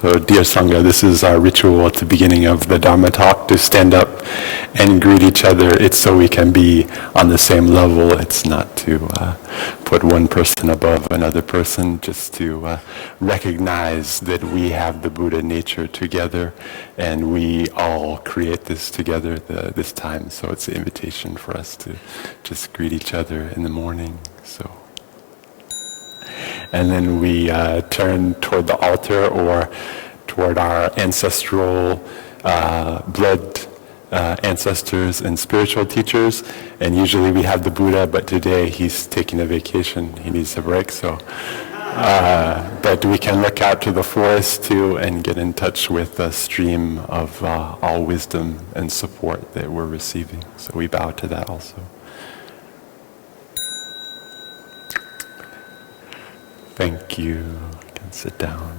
So, dear Sangha, this is our ritual at the beginning of the Dharma talk to stand up and greet each other. It's so we can be on the same level. It's not to put one person above another person, just to recognize that we have the Buddha nature together and we all create this together this time. So it's an invitation for us to just greet each other in the morning. So. And then we turn toward the altar or toward our ancestral blood ancestors and spiritual teachers. And usually we have the Buddha, but today he's taking a vacation. He needs a break. So, but we can look out to the forest too and get in touch with the stream of all wisdom and support that we're receiving. So we bow to that also. Thank you. You can sit down.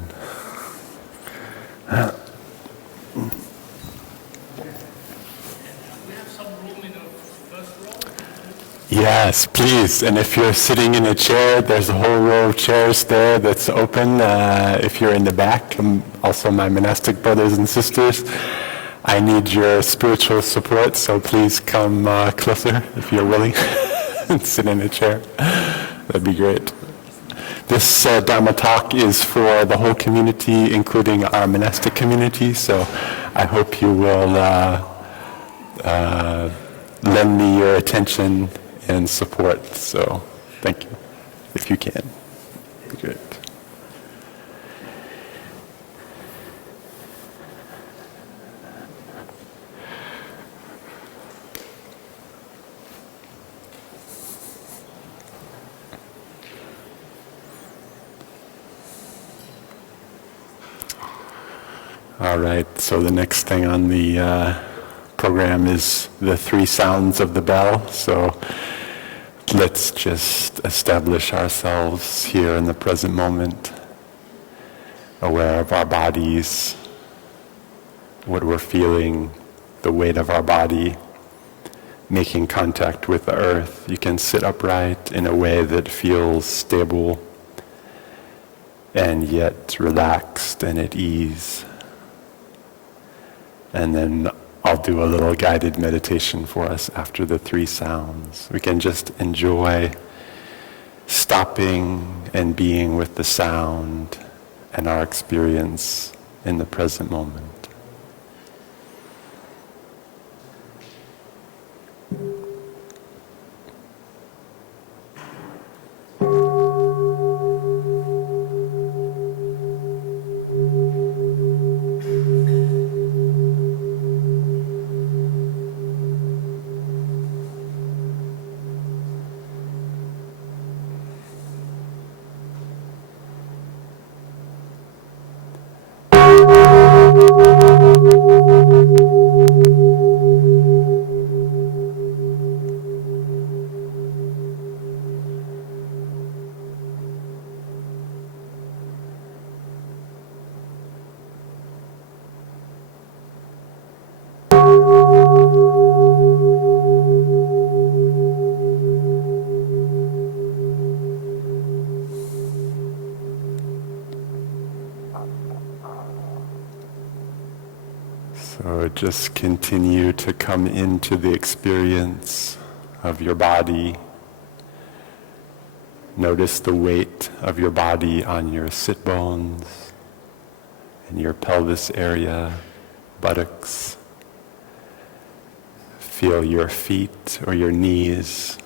Yes, please. And if you're sitting in a chair, there's a whole row of chairs there that's open. If you're in the back, also my monastic brothers and sisters, I need your spiritual support, so please come closer if you're willing and sit in a chair. That'd be great. This Dharma talk is for the whole community, including our monastic community, so I hope you will lend me your attention and support. So thank you, if you can. Good. All right, so the next thing on the program is the 3 sounds of the bell. So let's just establish ourselves here in the present moment, aware of our bodies, what we're feeling, the weight of our body, making contact with the earth. You can sit upright in a way that feels stable and yet relaxed and at ease. And then I'll do a little guided meditation for us after the 3 sounds. We can just enjoy stopping and being with the sound and our experience in the present moment. So just continue to come into the experience of your body. Notice the weight of your body on your sit bones and your pelvis area, buttocks. Feel your feet or your knees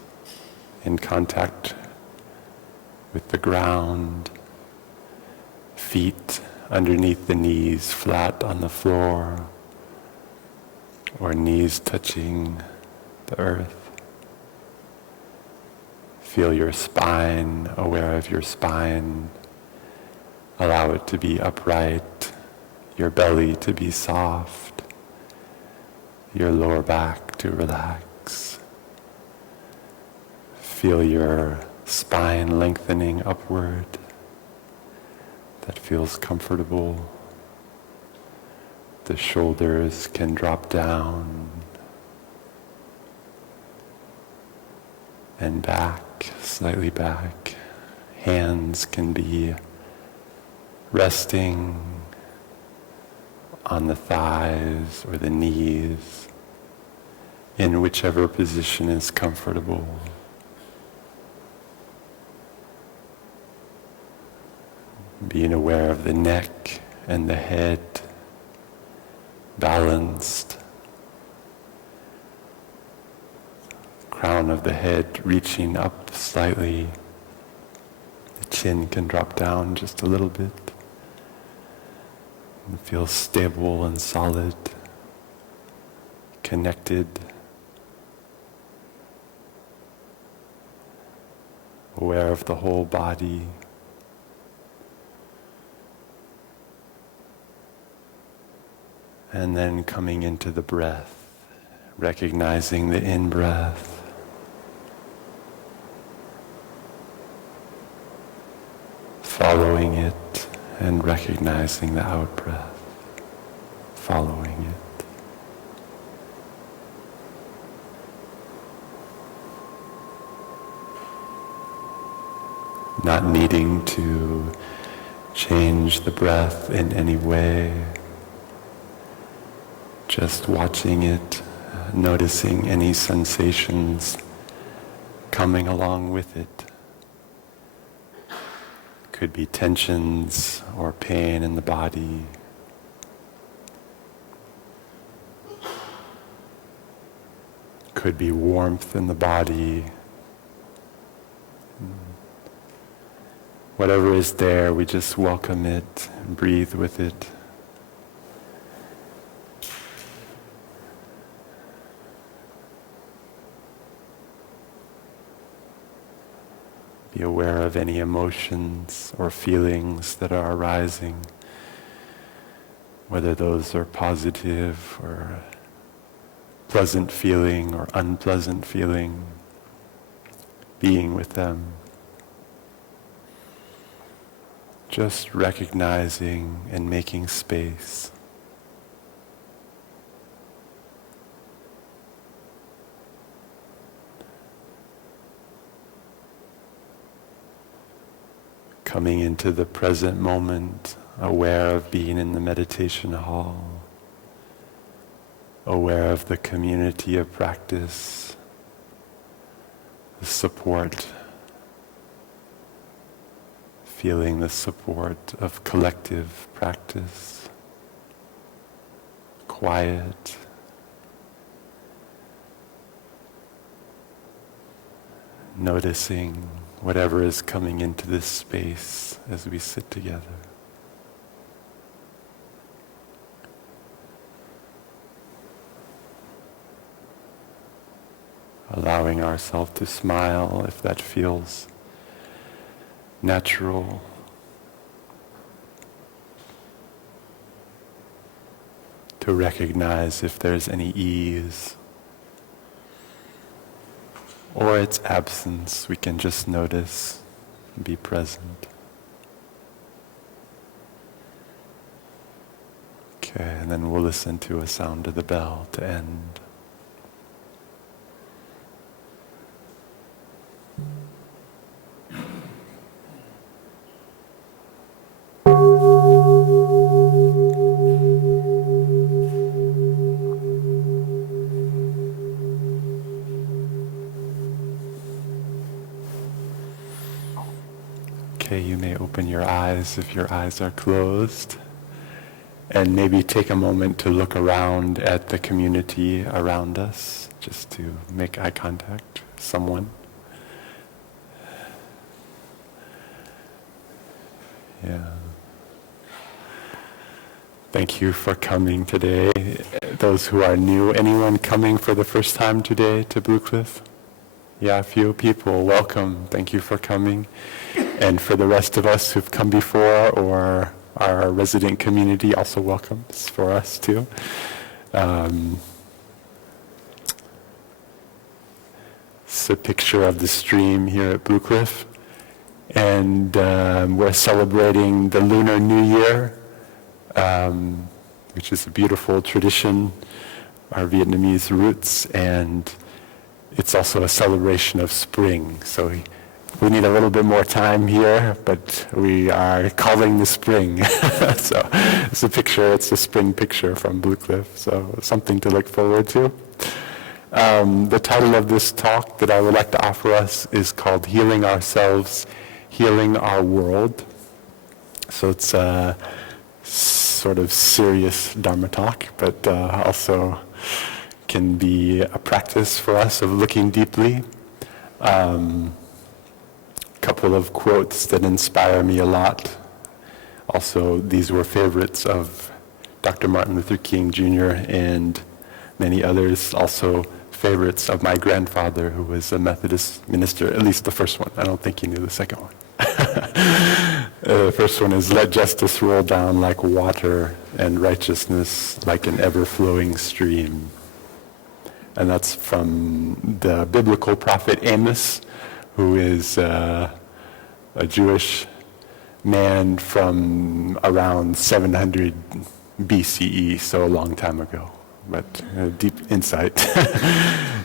in contact with the ground. Feet underneath the knees, flat on the floor, or knees touching the earth. Feel your spine, aware of your spine. Allow it to be upright, your belly to be soft, your lower back to relax. Feel your spine lengthening upward. That feels comfortable. The shoulders can drop down and back, slightly back. Hands can be resting on the thighs or the knees, in whichever position is comfortable. Being aware of the neck and the head, balanced. Crown of the head reaching up slightly. The chin can drop down just a little bit. And feel stable and solid, connected. Aware of the whole body. And then coming into the breath, recognizing the in-breath. Following it and recognizing the out-breath. Following it. Not needing to change the breath in any way. Just watching it, noticing any sensations coming along with it. Could be tensions or pain in the body. Could be warmth in the body. Whatever is there, we just welcome it and breathe with it. Be aware of any emotions or feelings that are arising, whether those are positive or pleasant feeling or unpleasant feeling, being with them. Just recognizing and making space. Coming into the present moment, aware of being in the meditation hall, aware of the community of practice, the support, feeling the support of collective practice, quiet, noticing whatever is coming into this space as we sit together. Allowing ourselves to smile if that feels natural. To recognize if there's any ease or its absence, we can just notice and be present. Okay, and then we'll listen to a sound of the bell to end. Okay, you may open your eyes if your eyes are closed, and maybe take a moment to look around at the community around us, just to make eye contact with someone. Yeah. Thank you for coming today. Those who are new, anyone coming for the first time today to Blue Cliff? Yeah, a few people. Welcome. Thank you for coming. And for the rest of us who've come before, or our resident community, also welcome. It's for us too. It's a picture of the stream here at Blue Cliff. And we're celebrating the Lunar New Year, which is a beautiful tradition, our Vietnamese roots, and it's also a celebration of spring. So We need a little bit more time here, but we are calling the spring. So it's a spring picture from Blue Cliff, so something to look forward to. The title of this talk that I would like to offer us is called Healing Ourselves, Healing Our World. So it's a sort of serious Dharma talk, but also can be a practice for us of looking deeply. Couple of quotes that inspire me a lot. Also, these were favorites of Dr. Martin Luther King Jr. and many others, also favorites of my grandfather, who was a Methodist minister, at least the first one. I don't think he knew the second one. The first one is, let justice roll down like water and righteousness like an ever-flowing stream. And that's from the biblical prophet Amos, who is a Jewish man from around 700 BCE, so a long time ago, but deep insight.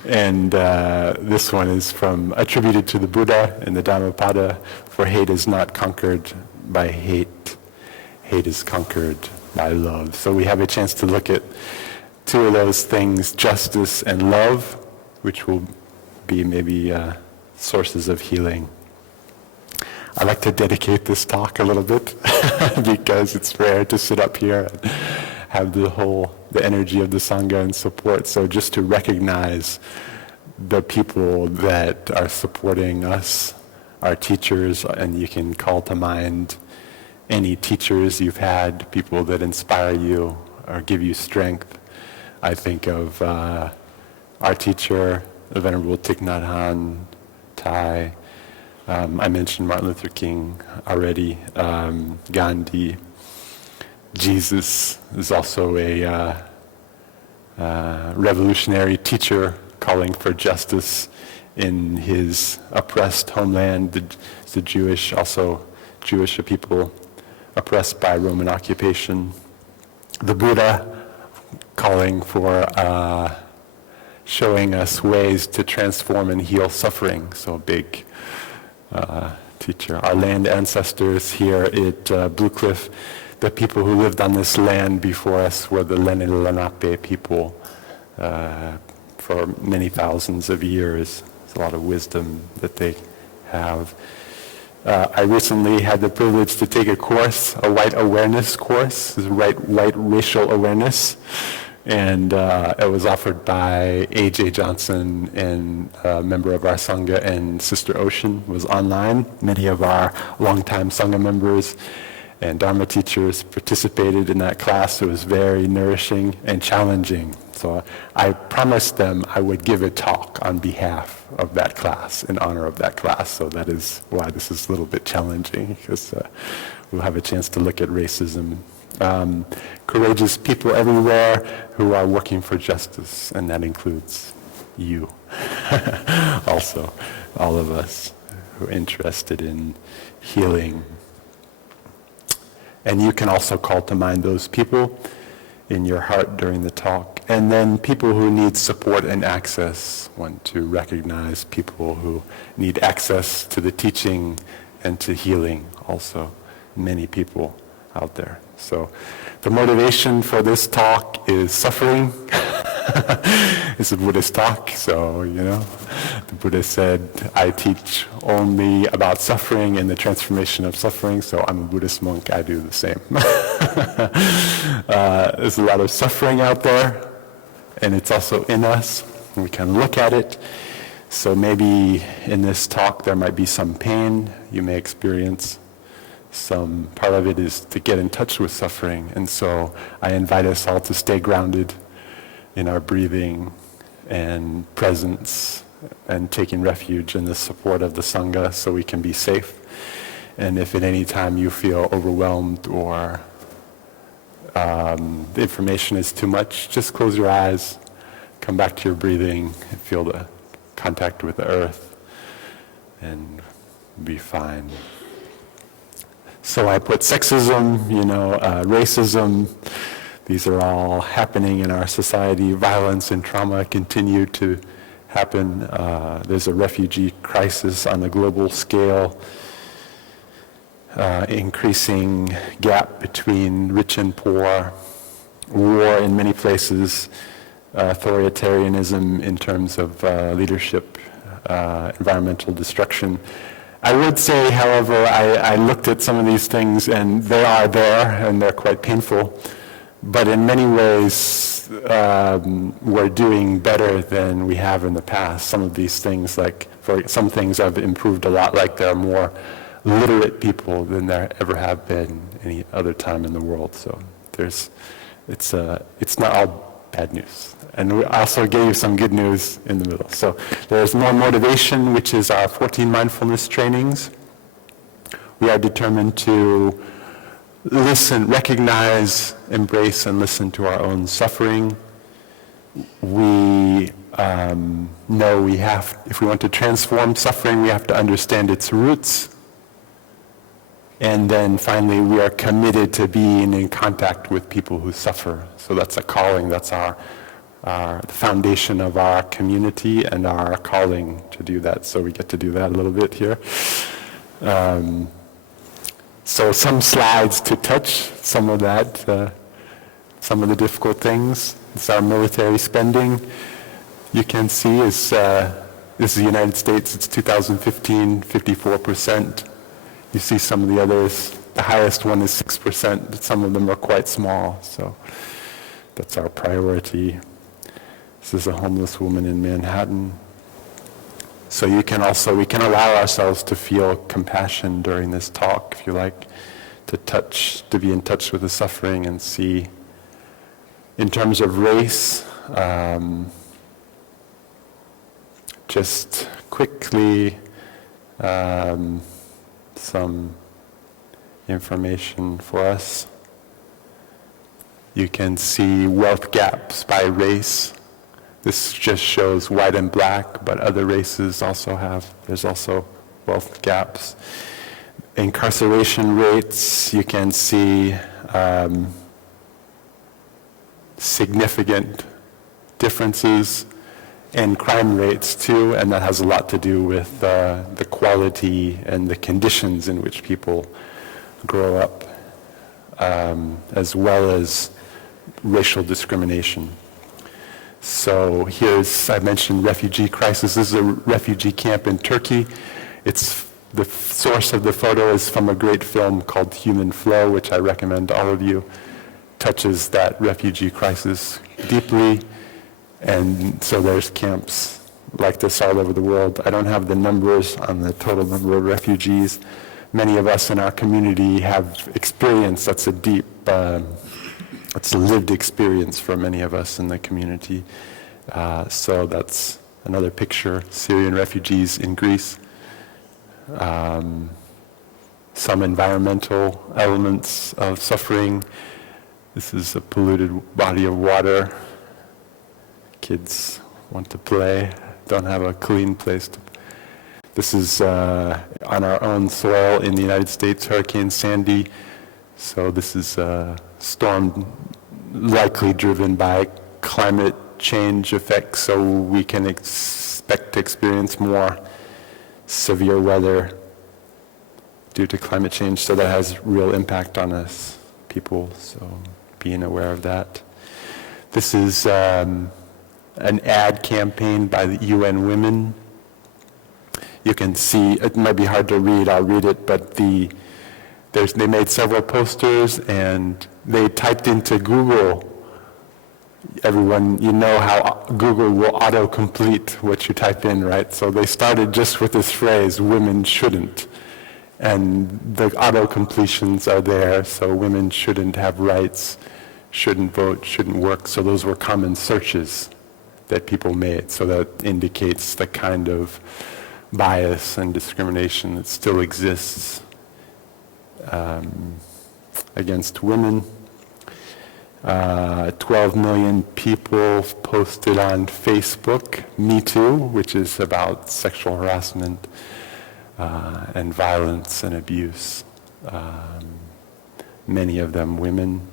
And this one is attributed to the Buddha in the Dhammapada, for hate is not conquered by hate, hate is conquered by love. So we have a chance to look at two of those things, justice and love, which will be maybe sources of healing. I'd like to dedicate this talk a little bit because it's rare to sit up here and have the energy of the Sangha and support. So just to recognize the people that are supporting us, our teachers, and you can call to mind any teachers you've had, people that inspire you or give you strength. I think of our teacher, the Venerable Thich Nhat Hanh, Thai. I mentioned Martin Luther King already, Gandhi. Jesus is also a revolutionary teacher calling for justice in his oppressed homeland, the Jewish people oppressed by Roman occupation. The Buddha calling for showing us ways to transform and heal suffering, so a big teacher. Our land ancestors here at Blue Cliff, the people who lived on this land before us were the Lenni Lenape people for many thousands of years. There's a lot of wisdom that they have. I recently had the privilege to take a course, a white awareness course, white racial awareness, and it was offered by A.J. Johnson, and a member of our Sangha, and Sister Ocean. It was online. Many of our longtime Sangha members and Dharma teachers participated in that class. It was very nourishing and challenging. So I promised them I would give a talk on behalf of that class, in honor of that class. So that is why this is a little bit challenging, because we'll have a chance to look at racism. Courageous people everywhere who are working for justice, and that includes you. Also, all of us who are interested in healing. And you can also call to mind those people in your heart during the talk. And then people who need support and access. Want to recognize people who need access to the teaching and to healing also. Many people out there. So the motivation for this talk is suffering. It's a Buddhist talk, so, the Buddha said, I teach only about suffering and the transformation of suffering, so I'm a Buddhist monk, I do the same. There's a lot of suffering out there, and it's also in us, and we can look at it. So maybe in this talk there might be some pain you may experience. Some part of it is to get in touch with suffering, and so I invite us all to stay grounded in our breathing and presence and taking refuge in the support of the Sangha so we can be safe. And if at any time you feel overwhelmed or the information is too much, just close your eyes, come back to your breathing, and feel the contact with the earth, and be fine. So I put sexism, racism, these are all happening in our society. Violence and trauma continue to happen. There's a refugee crisis on a global scale, increasing gap between rich and poor, war in many places, authoritarianism in terms of leadership, environmental destruction. I would say, however, I looked at some of these things and they are there and they're quite painful, but in many ways we're doing better than we have in the past. Some of these things, like for some things have improved a lot, like there are more literate people than there ever have been any other time in the world. So it's not all bad news. And we also gave you some good news in the middle. So there's more motivation, which is our 14 mindfulness trainings. We are determined to listen, recognize, embrace, and listen to our own suffering. We know if we want to transform suffering, we have to understand its roots. And then finally, we are committed to being in contact with people who suffer. So that's a calling, that's the foundation of our community and our calling to do that. So we get to do that a little bit here. So some slides to touch some of that, some of the difficult things. It's our military spending. You can see this is the United States. It's 2015, 54%. You see some of the others. The highest one is 6%, but some of them are quite small. So that's our priority. This is a homeless woman in Manhattan. So we can allow ourselves to feel compassion during this talk, if you like, to be in touch with the suffering and see. In terms of race, just quickly, some information for us. You can see wealth gaps by race. This just shows white and black, but other races also there's also wealth gaps. Incarceration rates, you can see significant differences in crime rates too, and that has a lot to do with the quality and the conditions in which people grow up, as well as racial discrimination. So I mentioned refugee crisis. This is a refugee camp in Turkey. The source of the photo is from a great film called Human Flow, which I recommend all of you. Touches that refugee crisis deeply. And so there's camps like this all over the world. I don't have the numbers on the total number of refugees. Many of us in our community have experience. That's a deep, it's a lived experience for many of us in the community. So that's another picture, Syrian refugees in Greece. Some environmental elements of suffering. This is a polluted body of water. Kids want to play, don't have a clean place to. This is on our own soil in the United States, Hurricane Sandy. So this is a storm likely driven by climate change effects, so we can expect to experience more severe weather due to climate change. So that has real impact on us people, so being aware of that. This is an ad campaign by the UN Women. You can see, it might be hard to read, I'll read it, but they made several posters and they typed into Google. Everyone, you know how Google will auto-complete what you type in, right? So they started just with this phrase, women shouldn't. And the auto-completions are there, so women shouldn't have rights, shouldn't vote, shouldn't work. So those were common searches that people made. So that indicates the kind of bias and discrimination that still exists against women. 12 million people posted on Facebook, Me Too, which is about sexual harassment and violence and abuse. Many of them women,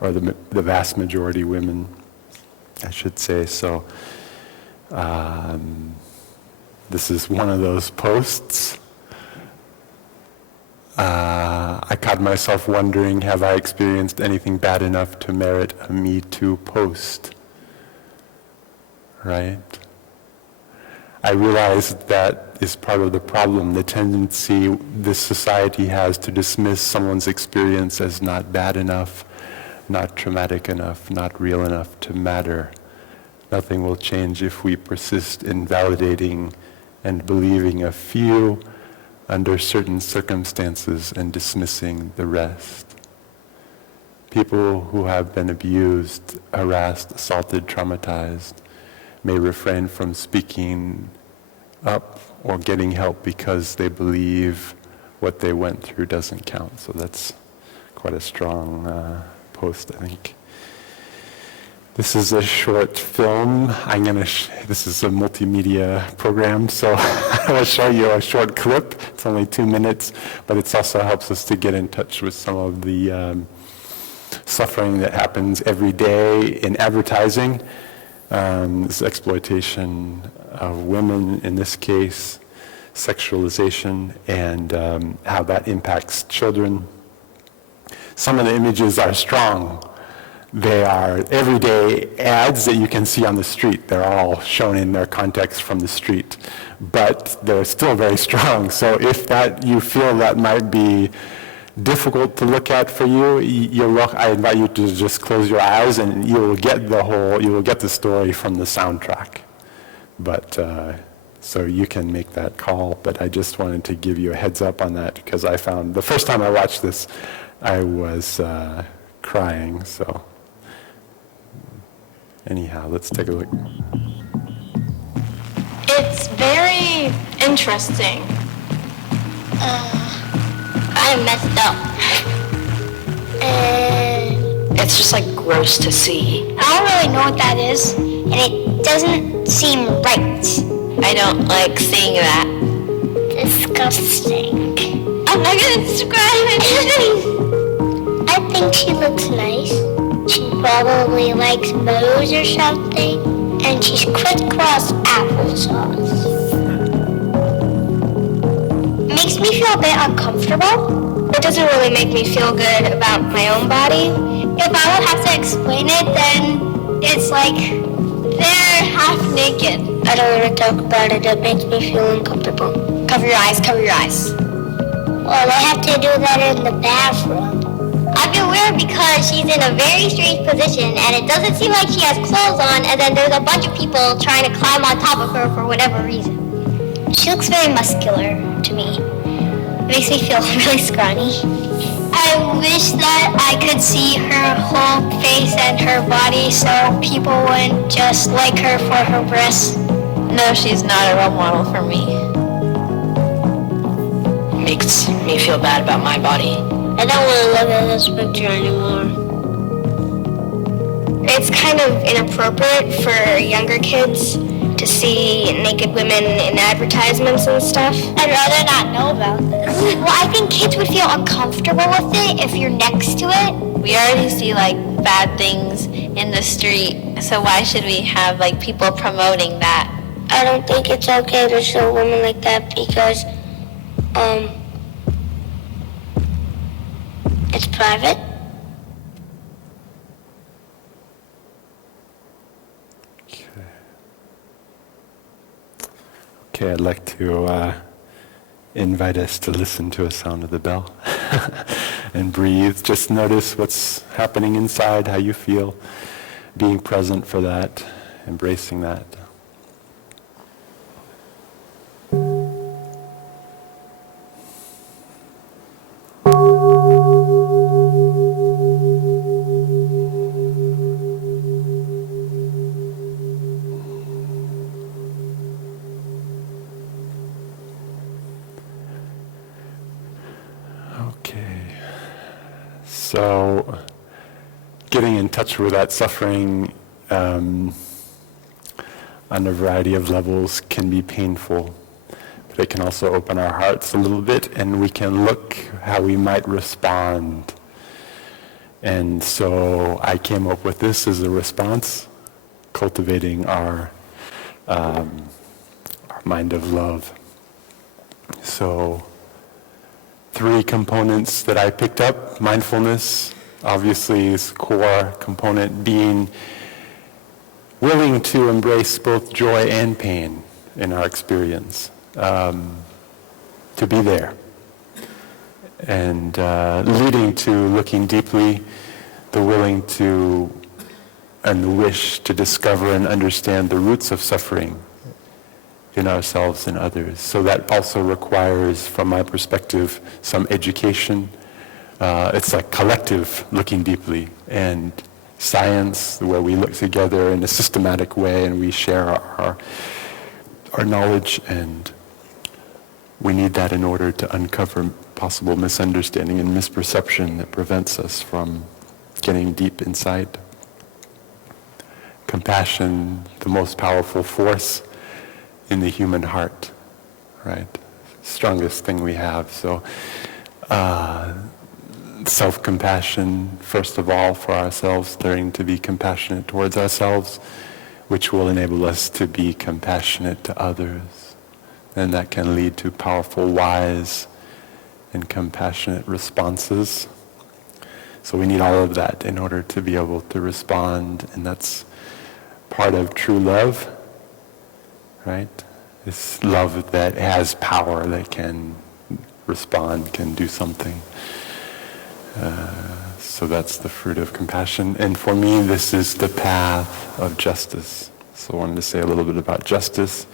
or the vast majority women, I should say. So This is one of those posts. I caught myself wondering, have I experienced anything bad enough to merit a Me Too post? Right? I realized that is part of the problem, the tendency this society has to dismiss someone's experience as not bad enough, not traumatic enough, not real enough to matter. Nothing will change if we persist in validating and believing a few under certain circumstances and dismissing the rest. People who have been abused, harassed, assaulted, traumatized may refrain from speaking up or getting help because they believe what they went through doesn't count. So that's quite a strong post, I think. This is a short film. This is a multimedia program, so I will show you a short clip. It's only 2 minutes, but it also helps us to get in touch with some of the suffering that happens every day in advertising. This exploitation of women, in this case, sexualization, and how that impacts children. Some of the images are strong. They are everyday ads that you can see on the street. They're all shown in their context from the street, but they're still very strong. So if you feel that might be difficult to look at for you, I invite you to just close your eyes and you will get the story from the soundtrack. But so you can make that call, but I just wanted to give you a heads up on that because I found the first time I watched this, I was crying, so. Anyhow, let's take a look. It's very interesting. I messed up. And It's just like gross to see. I don't really know what that is, and it doesn't seem right. I don't like seeing that. Disgusting. I'm not gonna describe anything. I think she looks nice. She probably likes bows or something, and she's crisscross applesauce. Makes me feel a bit uncomfortable. It doesn't really make me feel good about my own body. If I would have to explain it, then it's like they're half naked. I don't want to talk about it. It makes me feel uncomfortable. Cover your eyes, cover your eyes. Well, they have to do that in the bathroom. I feel weird because she's in a very strange position and it doesn't seem like she has clothes on, and then there's a bunch of people trying to climb on top of her for whatever reason. She looks very muscular to me. It makes me feel really scrawny. I wish that I could see her whole face and her body so people wouldn't just like her for her breasts. No, she's not a role model for me. Makes me feel bad about my body. I don't want to look at this picture anymore. It's kind of inappropriate for younger kids to see naked women in advertisements and stuff. I'd rather not know about this. Well, I think kids would feel uncomfortable with it if you're next to it. We already see like bad things in the street, so why should we have like people promoting that? I don't think it's okay to show women like that because, it's private. Okay, I'd like to invite us to listen to a sound of the bell and breathe. Just notice what's happening inside, how you feel, being present for that, embracing that. So, getting in touch with that suffering on a variety of levels can be painful, but it can also open our hearts a little bit, and we can look how we might respond. And so I came up with this as a response, cultivating our our mind of love. So 3 components that I picked up. Mindfulness, obviously, is a core component, being willing to embrace both joy and pain in our experience, to be there. And leading to looking deeply, the willing to and the wish to discover and understand the roots of suffering in ourselves and others. So that also requires, from my perspective, some education. It's like collective looking deeply, and science, where we look together in a systematic way and we share our knowledge, and we need that in order to uncover possible misunderstanding and misperception that prevents us from getting deep inside. Compassion, the most powerful force in the human heart, right? Strongest thing we have. So self-compassion, first of all, for ourselves, learning to be compassionate towards ourselves, which will enable us to be compassionate to others. And that can lead to powerful, wise, and compassionate responses. So we need all of that in order to be able to respond, and that's part of true love, right? It's love that has power, that can respond, can do something. So that's the fruit of compassion. And for me, this is the path of justice. So I wanted to say a little bit about justice.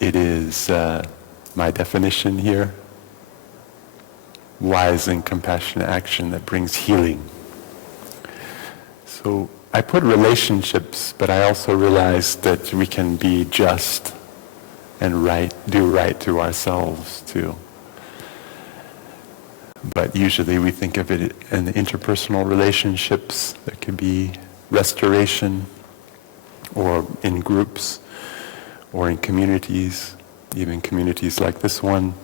It is my definition here: wise and compassionate action that brings healing. So I put relationships, but I also realized that we can be just and right, do right to ourselves too. But usually we think of it in the interpersonal relationships. There could be restoration, or in groups, or in communities, even communities like this one,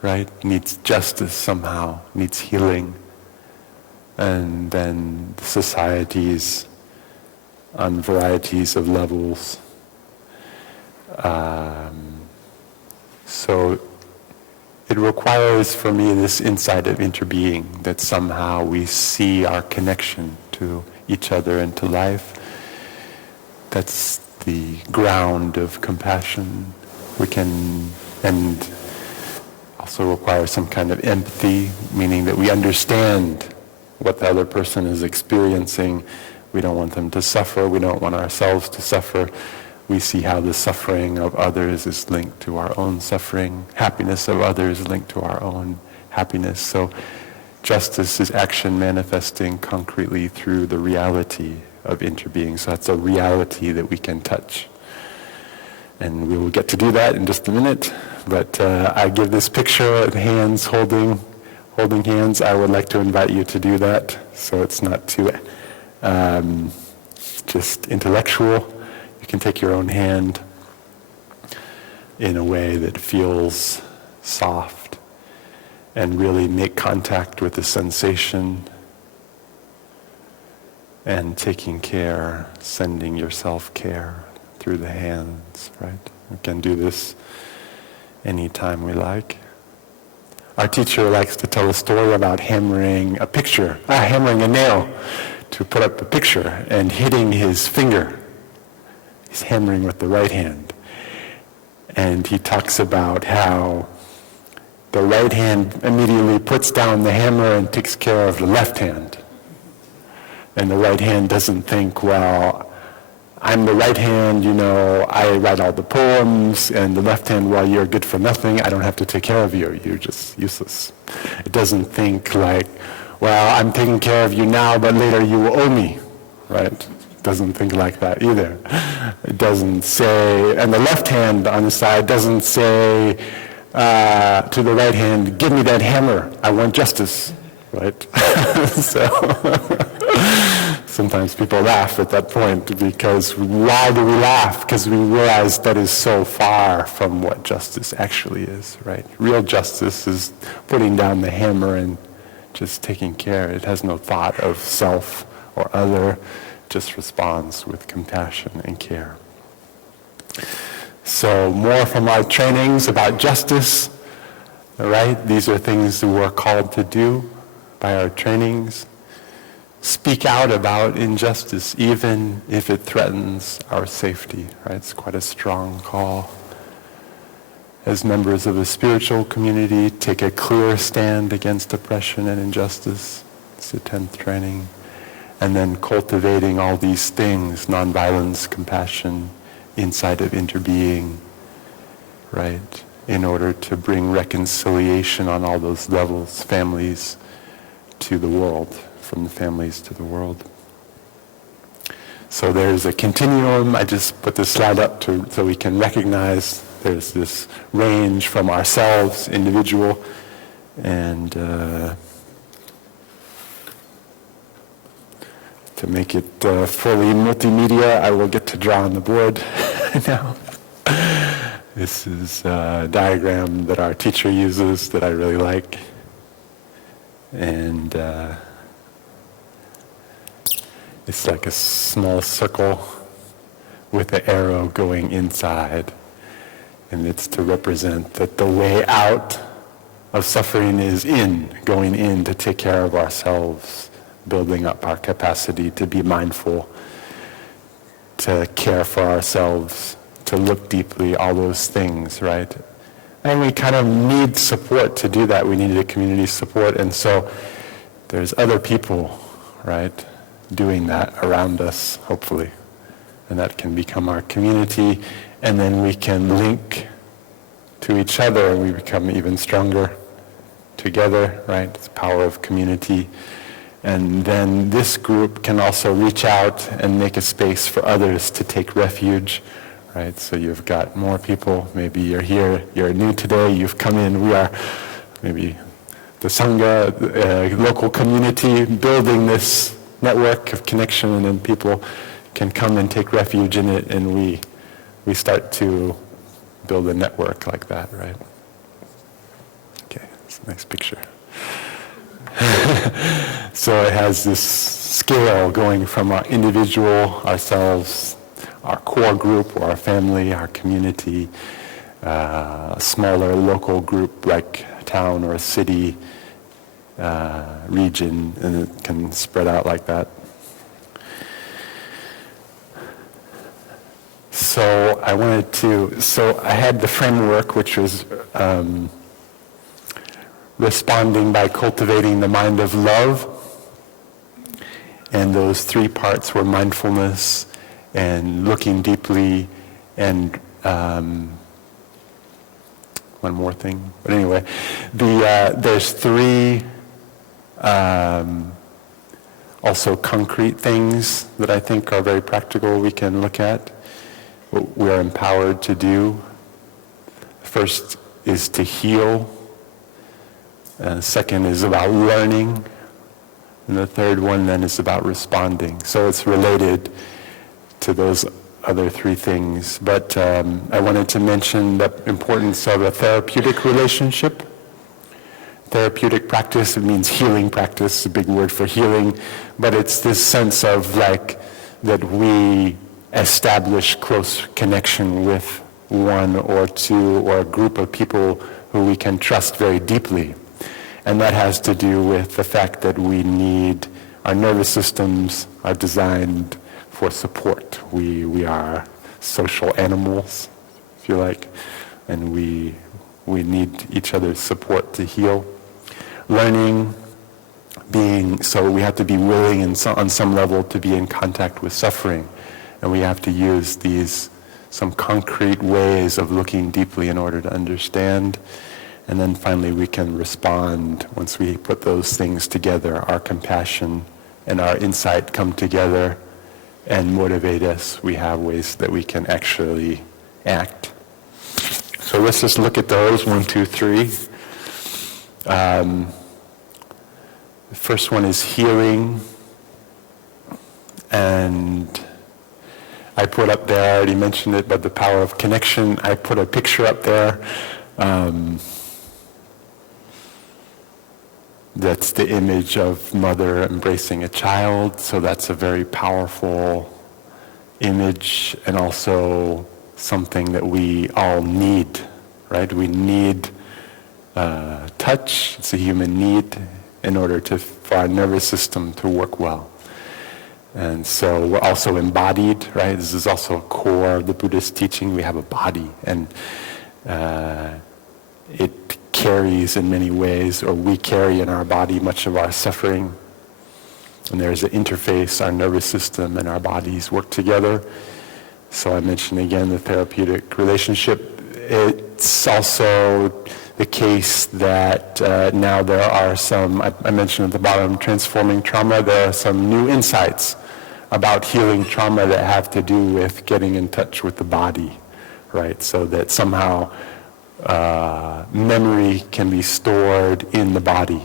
right? Needs justice somehow, needs healing. And then societies on varieties of levels. So it requires for me this insight of interbeing, that somehow we see our connection to each other and to life. That's the ground of compassion. We can, and also require some kind of empathy, meaning that we understand what the other person is experiencing. We don't want them to suffer. We don't want ourselves to suffer. We see how the suffering of others is linked to our own suffering. Happiness of others is linked to our own happiness. So justice is action manifesting concretely through the reality of interbeing. So that's a reality that we can touch. And we will get to do that in just a minute. But I give this picture of hands holding hands. I would like to invite you to do that, so it's not too just intellectual. You can take your own hand in a way that feels soft and really make contact with the sensation and taking care, sending yourself care through the hands, right? We can do this anytime we like. Our teacher likes to tell a story about hammering a nail to put up a picture and hitting his finger. He's hammering with the right hand. And he talks about how the right hand immediately puts down the hammer and takes care of the left hand. And the right hand doesn't think, well, I'm the right hand, I write all the poems, and the left hand, well, you're good for nothing, I don't have to take care of you, you're just useless. It doesn't think like, well, I'm taking care of you now, but later you will owe me, right? It doesn't think like that either. It doesn't say, and the left hand on the side doesn't say to the right hand, give me that hammer, I want justice, right? Sometimes people laugh at that point, because why do we laugh? Because we realize that is so far from what justice actually is, right? Real justice is putting down the hammer and just taking care. It has no thought of self or other, just responds with compassion and care. So more from our trainings about justice, right? These are things that we're called to do by our trainings. Speak out about injustice, even if it threatens our safety, right? It's quite a strong call. As members of a spiritual community, take a clear stand against oppression and injustice. It's the 10th training. And then cultivating all these things, nonviolence, compassion, insight of interbeing, right? In order to bring reconciliation on all those levels, families to the world, from the families to the world. So there's a continuum. I just put this slide up so we can recognize there's this range from ourselves, individual, and to make it fully multimedia, I will get to draw on the board now. This is a diagram that our teacher uses that I really like. And it's like a small circle with an arrow going inside. And it's to represent that the way out of suffering is going in to take care of ourselves, building up our capacity to be mindful, to care for ourselves, to look deeply, all those things, right? And we kind of need support to do that. We need a community support. And so there's other people, right, doing that around us, hopefully. And that can become our community. And then we can link to each other and we become even stronger together, right? It's the power of community. And then this group can also reach out and make a space for others to take refuge, right? So you've got more people. Maybe you're here, you're new today, you've come in. We are maybe the Sangha, local community, building this network of connection, and then people can come and take refuge in it, and we start to build a network like that, right? Okay, that's a nice picture. So it has this scale going from our individual, ourselves, our core group, or our family, our community, a smaller local group like a town or a city, region, and it can spread out like that. So I had the framework, which was responding by cultivating the mind of love. And those three parts were mindfulness and looking deeply and one more thing. But anyway, there's three also concrete things that I think are very practical we can look at. What we are empowered to do. First is to heal. Second is about learning. And the third one then is about responding. So it's related to those other three things. But I wanted to mention the importance of a therapeutic relationship. Therapeutic practice, it means healing practice, a big word for healing. But it's this sense of like that we establish close connection with one or two or a group of people who we can trust very deeply. And that has to do with the fact that our nervous systems are designed for support. We are social animals, if you like, and we need each other's support to heal. Learning, so we have to be willing on some level to be in contact with suffering. And we have to use some concrete ways of looking deeply in order to understand. And then finally we can respond once we put those things together. Our compassion and our insight come together and motivate us. We have ways that we can actually act. So let's just look at those, 1, 2, 3. The first one is healing. And I put up there, I already mentioned it, but the power of connection. I put a picture up there. That's the image of mother embracing a child, so that's a very powerful image. And also something that we all need, right? We need touch. It's a human need in order for our nervous system to work well. And so we're also embodied, right? This is also a core of the Buddhist teaching. We have a body, and it carries in many ways, or we carry in our body much of our suffering. And there's an interface, our nervous system and our bodies work together. So I mentioned again the therapeutic relationship. It's also the case that now there are some, I mentioned at the bottom, transforming trauma, there are some new insights about healing trauma that have to do with getting in touch with the body, right? So that somehow memory can be stored in the body.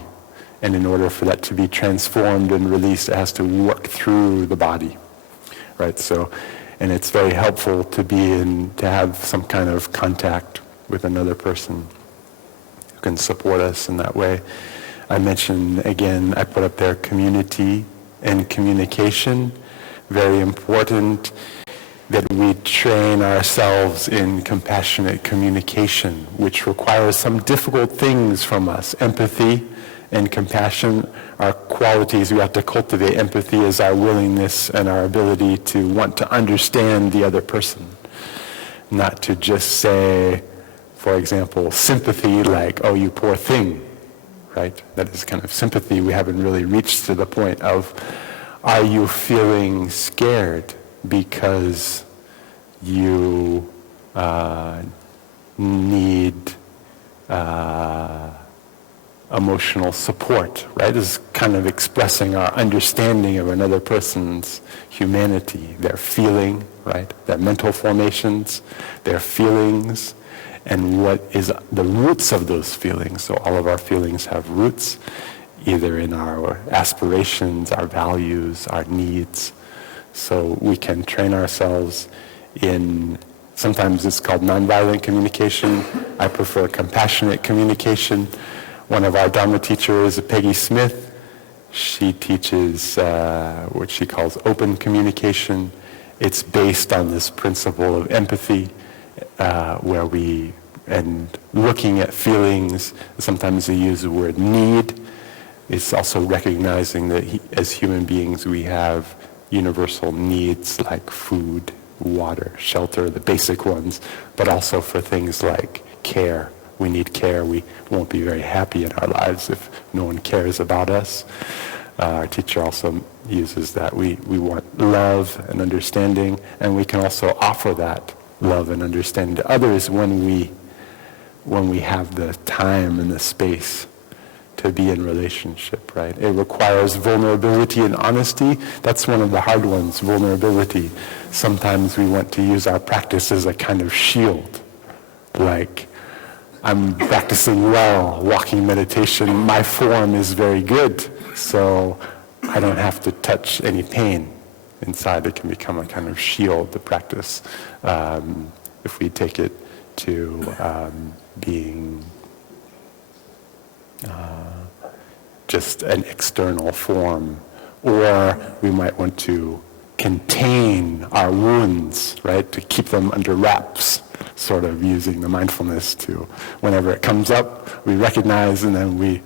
And in order for that to be transformed and released, it has to work through the body, right? So, and it's very helpful to have some kind of contact with another person who can support us in that way. I mentioned, again, I put up there community and communication. Very important that we train ourselves in compassionate communication, which requires some difficult things from us. Empathy and compassion are qualities we have to cultivate. Empathy is our willingness and our ability to want to understand the other person, not to just say, for example, sympathy like, oh, you poor thing, right? That is kind of sympathy. We haven't really reached to the point of, are you feeling scared because you need emotional support, right? This is kind of expressing our understanding of another person's humanity, their feeling, right? Their mental formations, their feelings, and what is the roots of those feelings. So all of our feelings have roots, either in our aspirations, our values, our needs. So we can train ourselves in, sometimes it's called nonviolent communication. I prefer compassionate communication. One of our Dharma teachers, Peggy Smith, she teaches what she calls open communication. It's based on this principle of empathy, where and looking at feelings, sometimes they use the word need. It's also recognizing that as human beings we have universal needs like food, water, shelter, the basic ones, but also for things like care. We need care. We won't be very happy in our lives if no one cares about us. Our teacher also uses that. We want love and understanding, and we can also offer that love and understanding to others when we have the time and the space to be in relationship, right? It requires vulnerability and honesty. That's one of the hard ones, vulnerability. Sometimes we want to use our practice as a kind of shield. Like, I'm practicing well, walking meditation, my form is very good, so I don't have to touch any pain inside. It can become a kind of shield, the practice, if we take it to being just an external form. Or we might want to contain our wounds, right, to keep them under wraps, sort of using the mindfulness to, whenever it comes up, we recognize and then we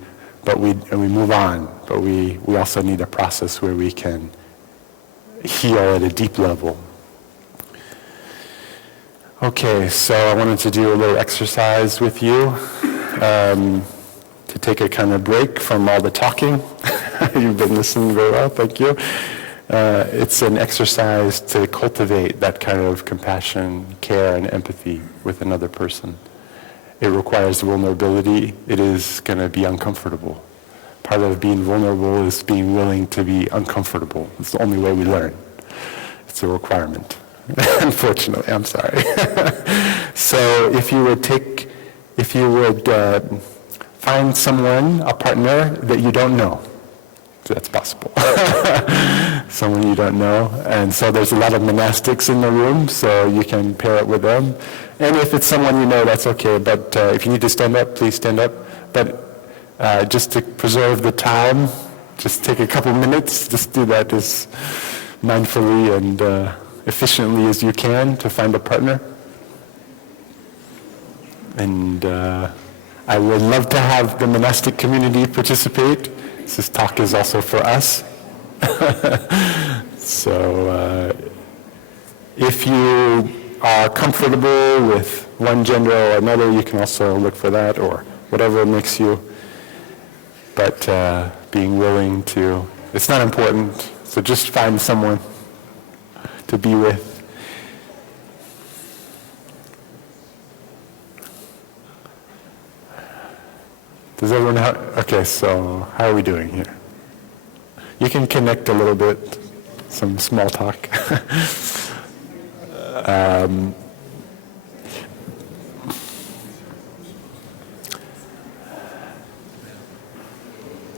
move on. But we also need a process where we can heal at a deep level. Okay, so I wanted to do a little exercise with you to take a kind of break from all the talking. You've been listening very well, thank you. It's an exercise to cultivate that kind of compassion, care, and empathy with another person. It requires vulnerability. It is going to be uncomfortable. Part of being vulnerable is being willing to be uncomfortable. It's the only way we learn. It's a requirement. Unfortunately, I'm sorry. So if you would find someone, a partner that you don't know. So that's possible. Someone you don't know. And so there's a lot of monastics in the room, so you can pair it with them. And if it's someone you know, that's okay. But if you need to stand up, please stand up. But just to preserve the time, just take a couple minutes. Just do that as mindfully and efficiently as you can to find a partner. And I would love to have the monastic community participate. This talk is also for us. So if you are comfortable with one gender or another, you can also look for that, or whatever makes you. But being willing to, it's not important, so just find someone to be with. Does everyone have, okay, so how are we doing here? You can connect a little bit, some small talk.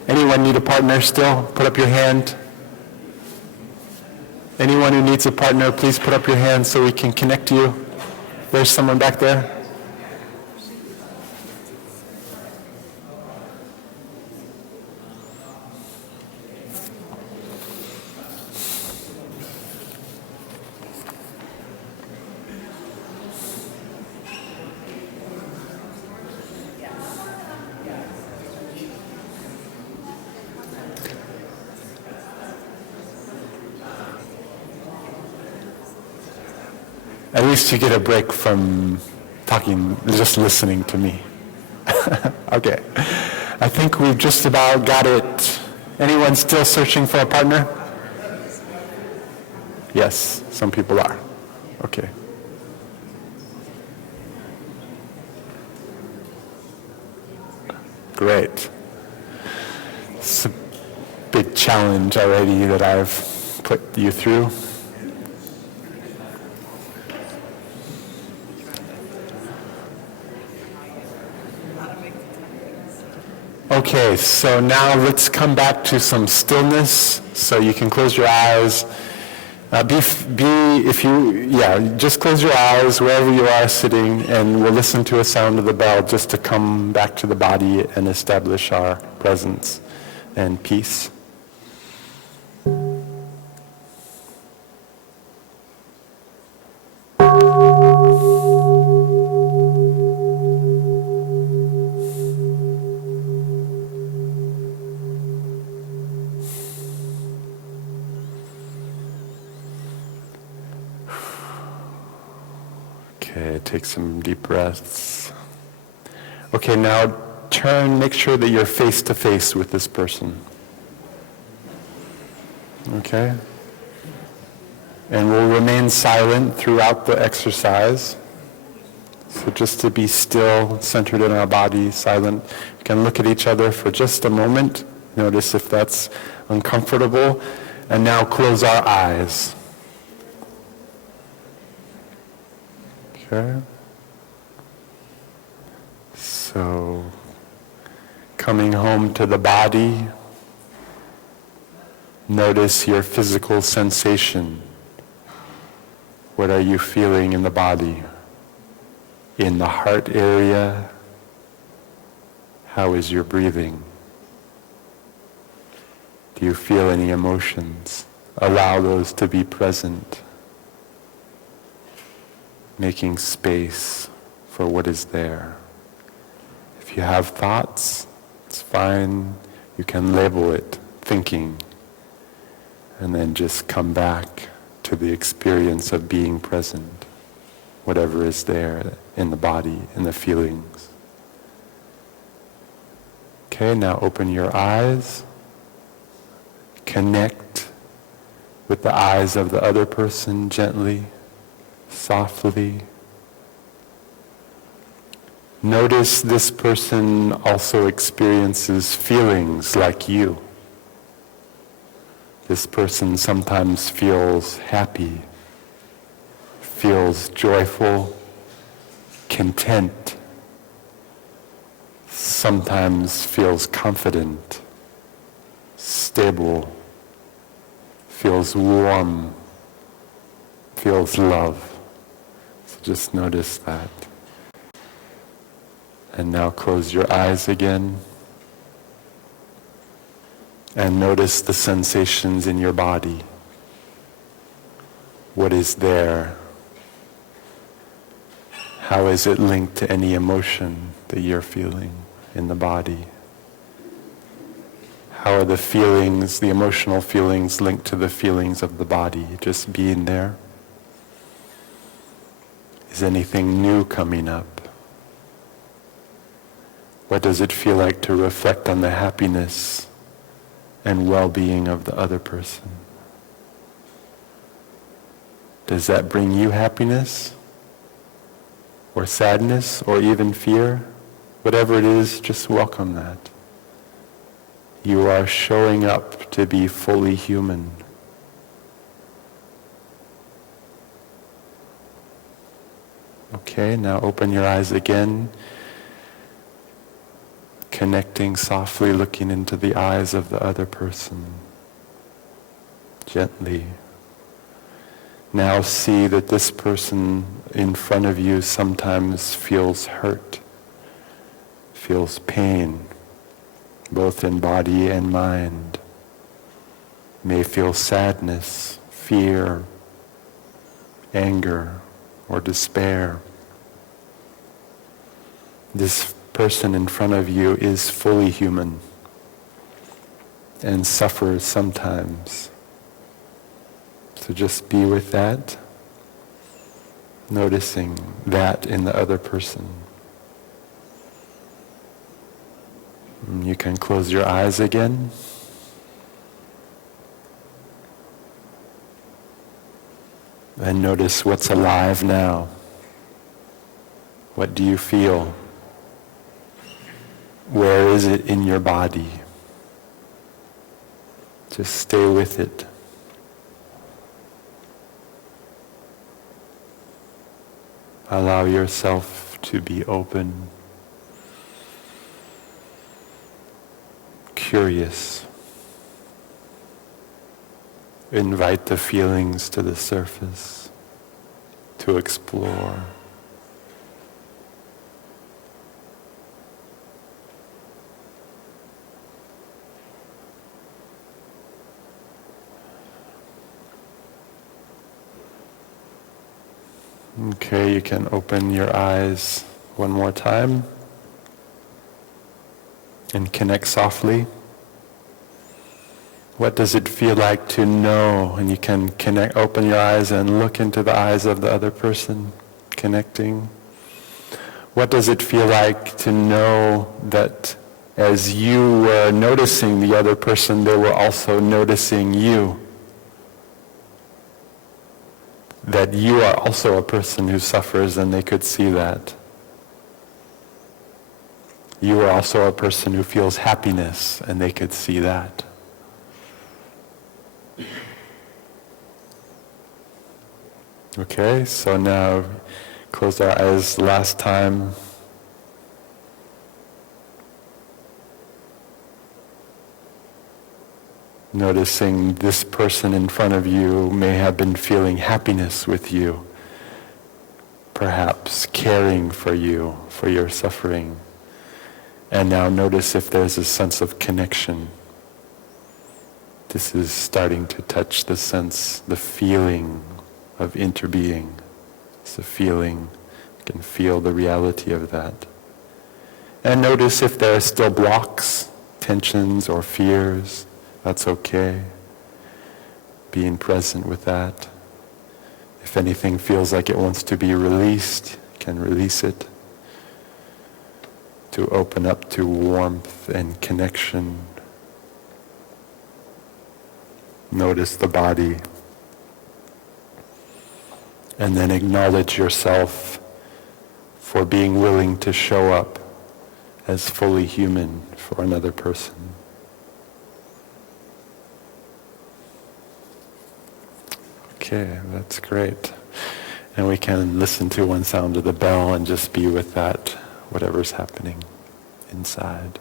Anyone need a partner still? Put up your hand. Anyone who needs a partner, please put up your hand so we can connect you. There's someone back there. At least you get a break from talking, just listening to me. Okay. I think we've just about got it. Anyone still searching for a partner? Yes, some people are. Okay. Great. It's a big challenge already that I've put you through. Okay, so now let's come back to some stillness. So you can close your eyes. Just close your eyes wherever you are sitting, and we'll listen to a sound of the bell just to come back to the body and establish our presence and peace. Okay, take some deep breaths. Okay, now make sure that you're face to face with this person. Okay? And we'll remain silent throughout the exercise. So just to be still, centered in our body, silent. You can look at each other for just a moment. Notice if that's uncomfortable. And now close our eyes. Okay. So, coming home to the body, notice your physical sensation. What are you feeling in the body? In the heart area, how is your breathing? Do you feel any emotions? Allow those to be present. Making space for what is there. If you have thoughts, it's fine. You can label it thinking, and then just come back to the experience of being present, whatever is there in the body, in the feelings. Okay, now open your eyes. Connect with the eyes of the other person gently. Softly. Notice this person also experiences feelings like you. This person sometimes feels happy, feels joyful, content, sometimes feels confident, stable, feels warm, feels love. Just notice that. And now close your eyes again. And notice the sensations in your body. What is there? How is it linked to any emotion that you're feeling in the body? How are the feelings, the emotional feelings, linked to the feelings of the body, just being there? Is anything new coming up? What does it feel like to reflect on the happiness and well-being of the other person? Does that bring you happiness? Or sadness? Or even fear? Whatever it is, just welcome that. You are showing up to be fully human. Okay, now open your eyes again, connecting softly, looking into the eyes of the other person. Gently. Now see that this person in front of you sometimes feels hurt, feels pain, both in body and mind. May feel sadness, fear, anger, or despair. This person in front of you is fully human and suffers sometimes. So just be with that, noticing that in the other person. You can close your eyes again. And notice what's alive now. What do you feel? Where is it in your body? Just stay with it. Allow yourself to be open, curious. Invite the feelings to the surface, to explore. Okay, you can open your eyes one more time and connect softly. What does it feel like to know? And you can open your eyes and look into the eyes of the other person, connecting. What does it feel like to know that as you were noticing the other person, they were also noticing you? That you are also a person who suffers and they could see that. You are also a person who feels happiness and they could see that. Okay, so now close our eyes last time. Noticing this person in front of you may have been feeling happiness with you, perhaps caring for you, for your suffering. And now notice if there's a sense of connection. This is starting to touch the sense, the feeling of interbeing. It's a feeling. You can feel the reality of that. And notice if there are still blocks, tensions, or fears. That's okay. Being present with that. If anything feels like it wants to be released, you can release it. To open up to warmth and connection. Notice the body. And then acknowledge yourself for being willing to show up as fully human for another person. Okay, that's great. And we can listen to one sound of the bell and just be with that, whatever's happening inside.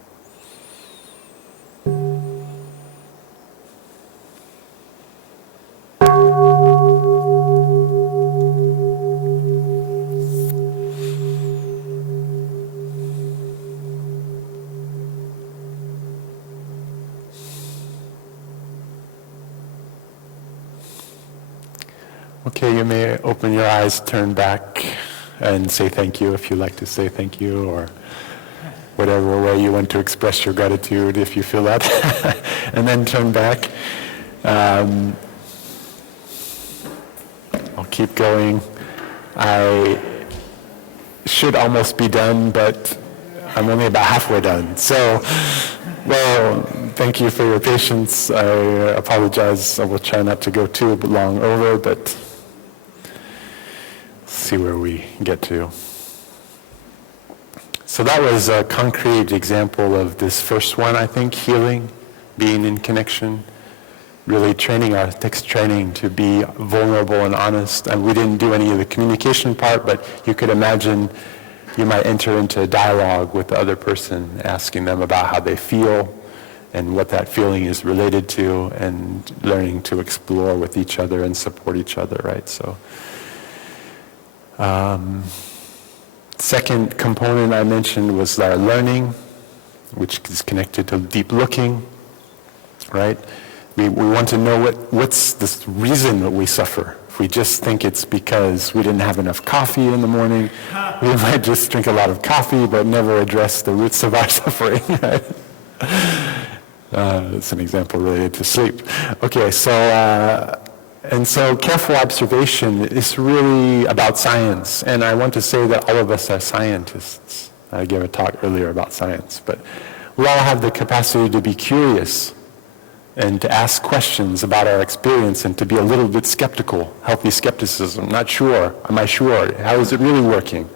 Okay, you may open your eyes, turn back and say thank you if you like to say thank you, or whatever way you want to express your gratitude if you feel that. And then turn back. I'll keep going. I should almost be done, but I'm only about halfway done. So, well, thank you for your patience. I apologize. I will try not to go too long over, but see where we get to. So that was a concrete example of this first one, I think, healing, being in connection, really training our text training to be vulnerable and honest. And we didn't do any of the communication part, but you could imagine you might enter into a dialogue with the other person, asking them about how they feel and what that feeling is related to, and learning to explore with each other and support each other, right? So, second component I mentioned was our learning, which is connected to deep looking, right? We want to know what's the reason that we suffer. If we just think it's because we didn't have enough coffee in the morning, we might just drink a lot of coffee but never address the roots of our suffering, right? That's an example related to sleep. Okay, so careful observation is really about science, and I want to say that all of us are scientists. I gave a talk earlier about science, but we all have the capacity to be curious and to ask questions about our experience and to be a little bit skeptical, healthy skepticism, not sure, am I sure, how is it really working?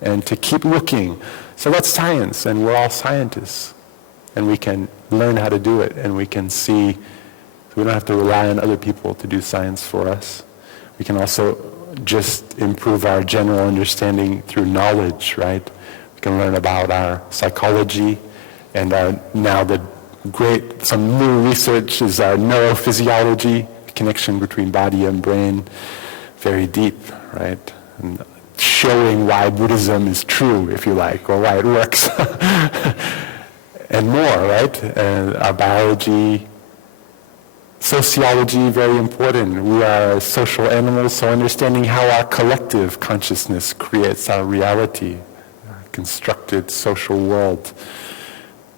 And to keep looking. So that's science, and we're all scientists. And we can learn how to do it, and we can see, we don't have to rely on other people to do science for us. We can also just improve our general understanding through knowledge, right? We can learn about our psychology, and some new research is our neurophysiology, connection between body and brain, very deep, right? And showing why Buddhism is true, if you like, or why it works. And more, right? And our biology, sociology, very important. We are social animals, so understanding how our collective consciousness creates our reality, our constructed social world.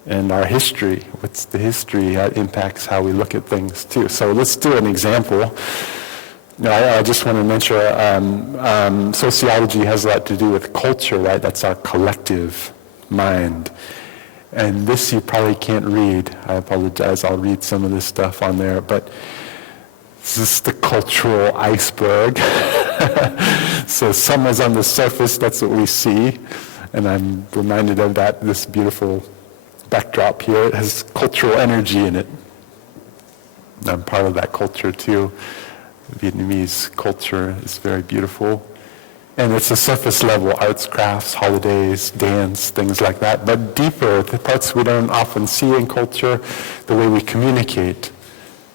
And our history, what's the history that impacts how we look at things too. So let's do an example. I just want to mention sociology has a lot to do with culture, right? That's our collective mind. And this you probably can't read. I apologize, I'll read some of this stuff on there, but this is the cultural iceberg. So some is on the surface, that's what we see. And I'm reminded of this beautiful backdrop here. It has cultural energy in it. I'm part of that culture too. Vietnamese culture is very beautiful. And it's a surface level, arts, crafts, holidays, dance, things like that. But deeper, the parts we don't often see in culture, the way we communicate,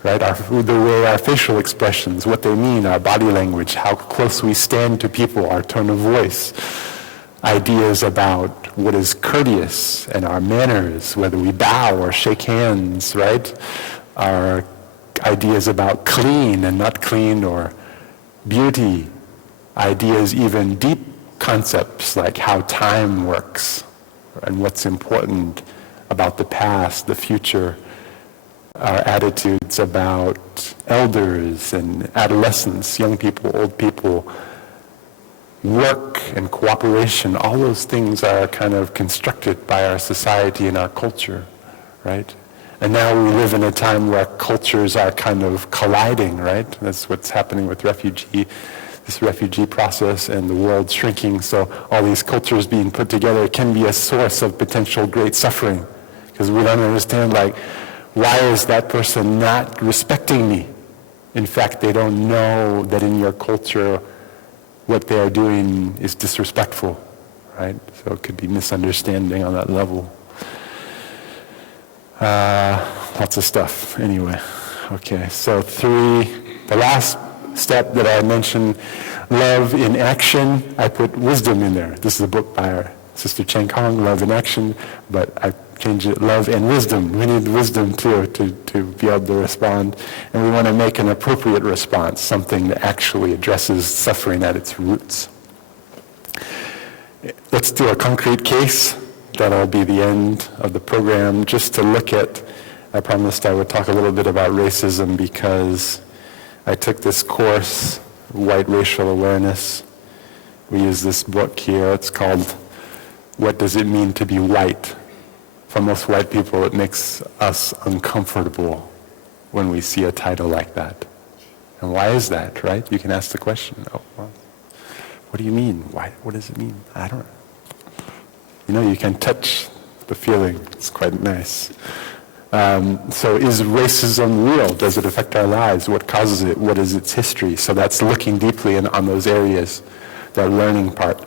right? The way our facial expressions, what they mean, our body language, how close we stand to people, our tone of voice. Ideas about what is courteous and our manners, whether we bow or shake hands, right? Our ideas about clean and not clean, or beauty. Ideas, even deep concepts like how time works and what's important about the past, the future. Our attitudes about elders and adolescents, young people, old people. Work and cooperation, all those things are kind of constructed by our society and our culture, right? And now we live in a time where cultures are kind of colliding, right? That's what's happening with this refugee process and the world shrinking. So all these cultures being put together can be a source of potential great suffering, because we don't understand, like, why is that person not respecting me? In fact, they don't know that in your culture what they are doing is disrespectful, right? So it could be misunderstanding on that level. Lots of stuff, anyway. Okay, so the last step that I mentioned, love in action, I put wisdom in there. This is a book by our Sister Cheng Kong, Love in Action, but I changed it, love and wisdom. We need wisdom too to be able to respond, and we want to make an appropriate response, something that actually addresses suffering at its roots. Let's do a concrete case. That'll be the end of the program, just to look at, I promised I would talk a little bit about racism because I took this course, White Racial Awareness. We use this book here. It's called What Does It Mean to Be White? For most white people, it makes us uncomfortable when we see a title like that. And why is that, right? You can ask the question, oh, well, what do you mean? Why? What does it mean? I don't know. You know, you can touch the feeling. It's quite nice. So is racism real? Does it affect our lives? What causes it? What is its history? So that's looking deeply on those areas, that learning part.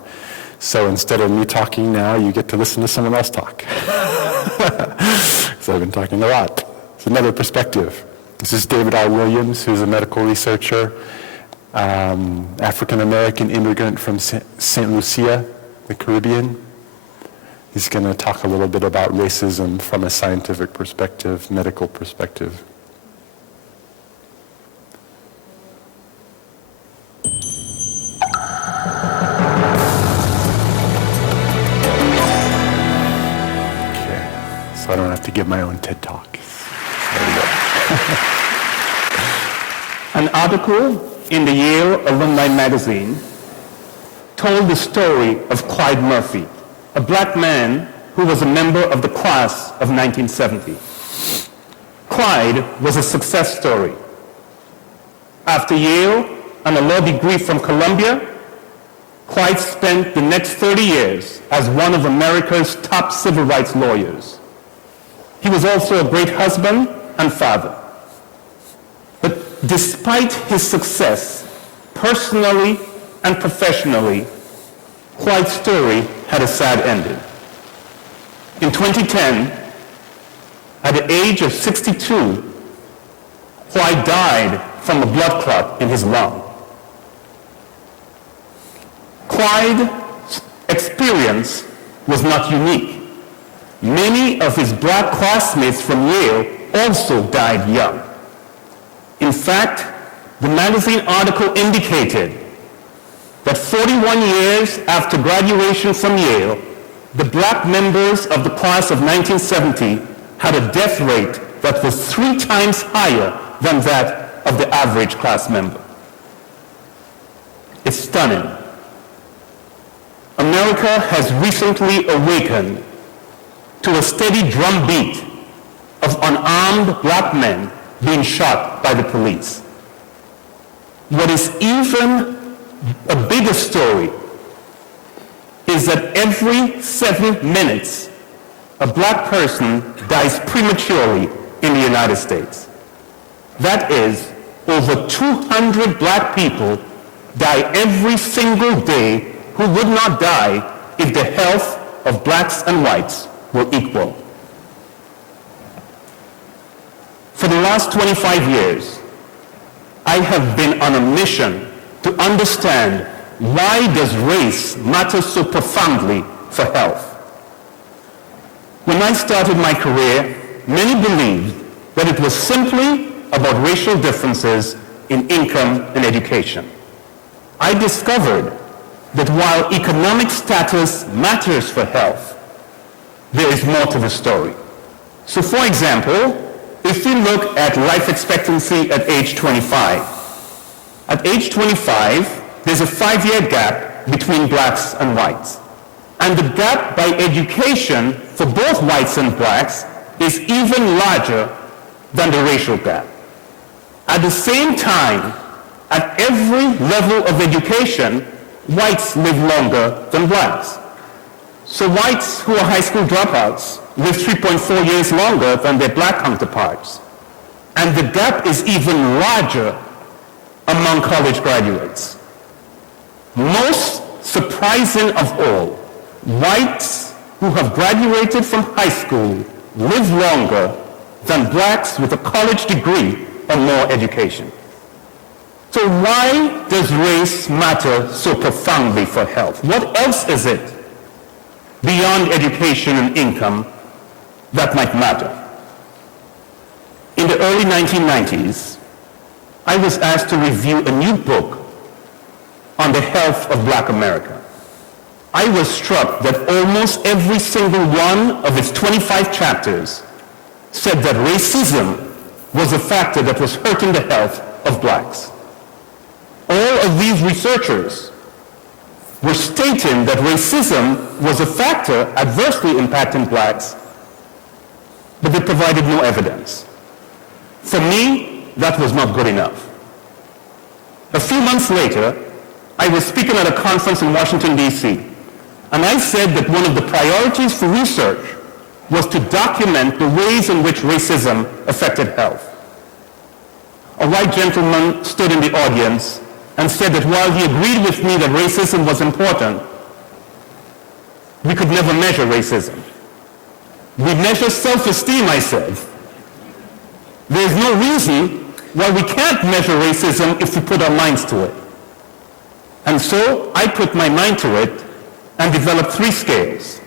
So instead of me talking now, you get to listen to someone else talk. So I've been talking a lot. It's another perspective. This is David R. Williams, who's a medical researcher, African-American immigrant from St. Lucia, the Caribbean. He's going to talk a little bit about racism from a scientific perspective, medical perspective. Okay, so I don't have to give my own TED Talk. There we go. An article in the Yale Alumni Magazine told the story of Clyde Murphy, a black man who was a member of the class of 1970. Clyde was a success story. After Yale and a law degree from Columbia, Clyde spent the next 30 years as one of America's top civil rights lawyers. He was also a great husband and father. But despite his success, personally and professionally, Clyde's story had a sad ending. In 2010, at the age of 62, Clyde died from a blood clot in his lung. Clyde's experience was not unique. Many of his black classmates from Yale also died young. In fact, the magazine article indicated that 41 years after graduation from Yale, the black members of the class of 1970 had a death rate that was 3 times higher than that of the average class member. It's stunning. America has recently awakened to a steady drumbeat of unarmed black men being shot by the police. What is even a bigger story is that every 7 minutes, a black person dies prematurely in the United States. That is, over 200 black people die every single day who would not die if the health of blacks and whites were equal. For the last 25 years, I have been on a mission to understand why does race matter so profoundly for health. When I started my career, many believed that it was simply about racial differences in income and education. I discovered that while economic status matters for health, there is more to the story. So for example, if we look at life expectancy at age 25, at age 25, there's a 5-year gap between blacks and whites. And the gap by education for both whites and blacks is even larger than the racial gap. At the same time, at every level of education, whites live longer than blacks. So whites who are high school dropouts live 3.4 years longer than their black counterparts. And the gap is even larger among college graduates. Most surprising of all, whites who have graduated from high school live longer than blacks with a college degree or more education. So why does race matter so profoundly for health? What else is it beyond education and income that might matter? In the early 1990s, I was asked to review a new book on the health of Black America. I was struck that almost every single one of its 25 chapters said that racism was a factor that was hurting the health of blacks. All of these researchers were stating that racism was a factor adversely impacting blacks, but they provided no evidence. For me, that was not good enough. A few months later, I was speaking at a conference in Washington, D.C., and I said that one of the priorities for research was to document the ways in which racism affected health. A white gentleman stood in the audience and said that while he agreed with me that racism was important, we could never measure racism. We measure self-esteem, I said. There's no reason why we can't measure racism if we put our minds to it. And so I put my mind to it and developed 3 scales.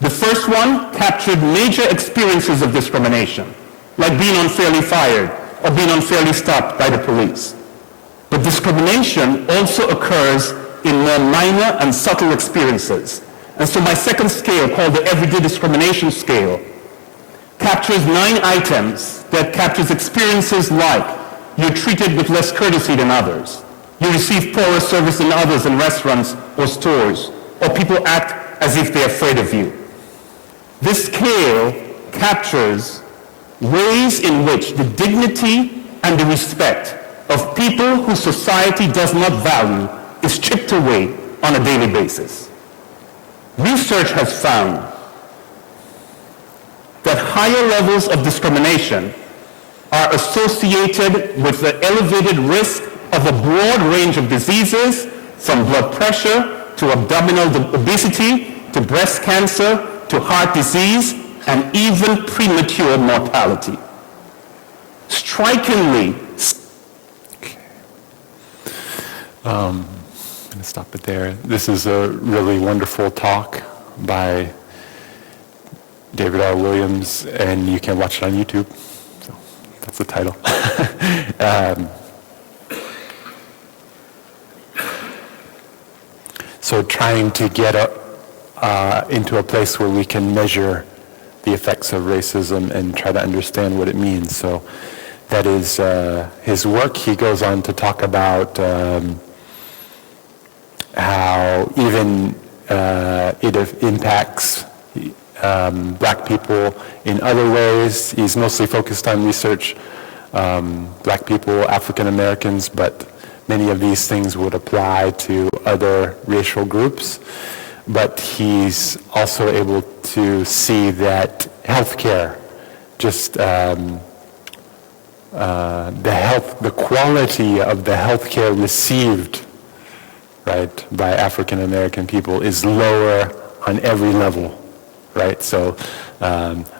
The first one captured major experiences of discrimination, like being unfairly fired or being unfairly stopped by the police. But discrimination also occurs in more minor and subtle experiences. And so my second scale, called the Everyday Discrimination Scale, captures 9 items that captures experiences like you're treated with less courtesy than others, you receive poorer service than others in restaurants or stores, or people act as if they're afraid of you. This scale captures ways in which the dignity and the respect of people whose society does not value is chipped away on a daily basis. Research has found that higher levels of discrimination are associated with the elevated risk of a broad range of diseases, from blood pressure to abdominal obesity to breast cancer to heart disease and even premature mortality. Strikingly, I'm going to stop it there. This is a really wonderful talk by David R. Williams, and you can watch it on YouTube. So that's the title. So trying to get into a place where we can measure the effects of racism and try to understand what it means. So that is his work. He goes on to talk about how even it impacts black people in other ways. He's mostly focused on research, black people, African Americans, but many of these things would apply to other racial groups. But he's also able to see that healthcare, just the quality of the healthcare received, right, by African American people is lower on every level, right? So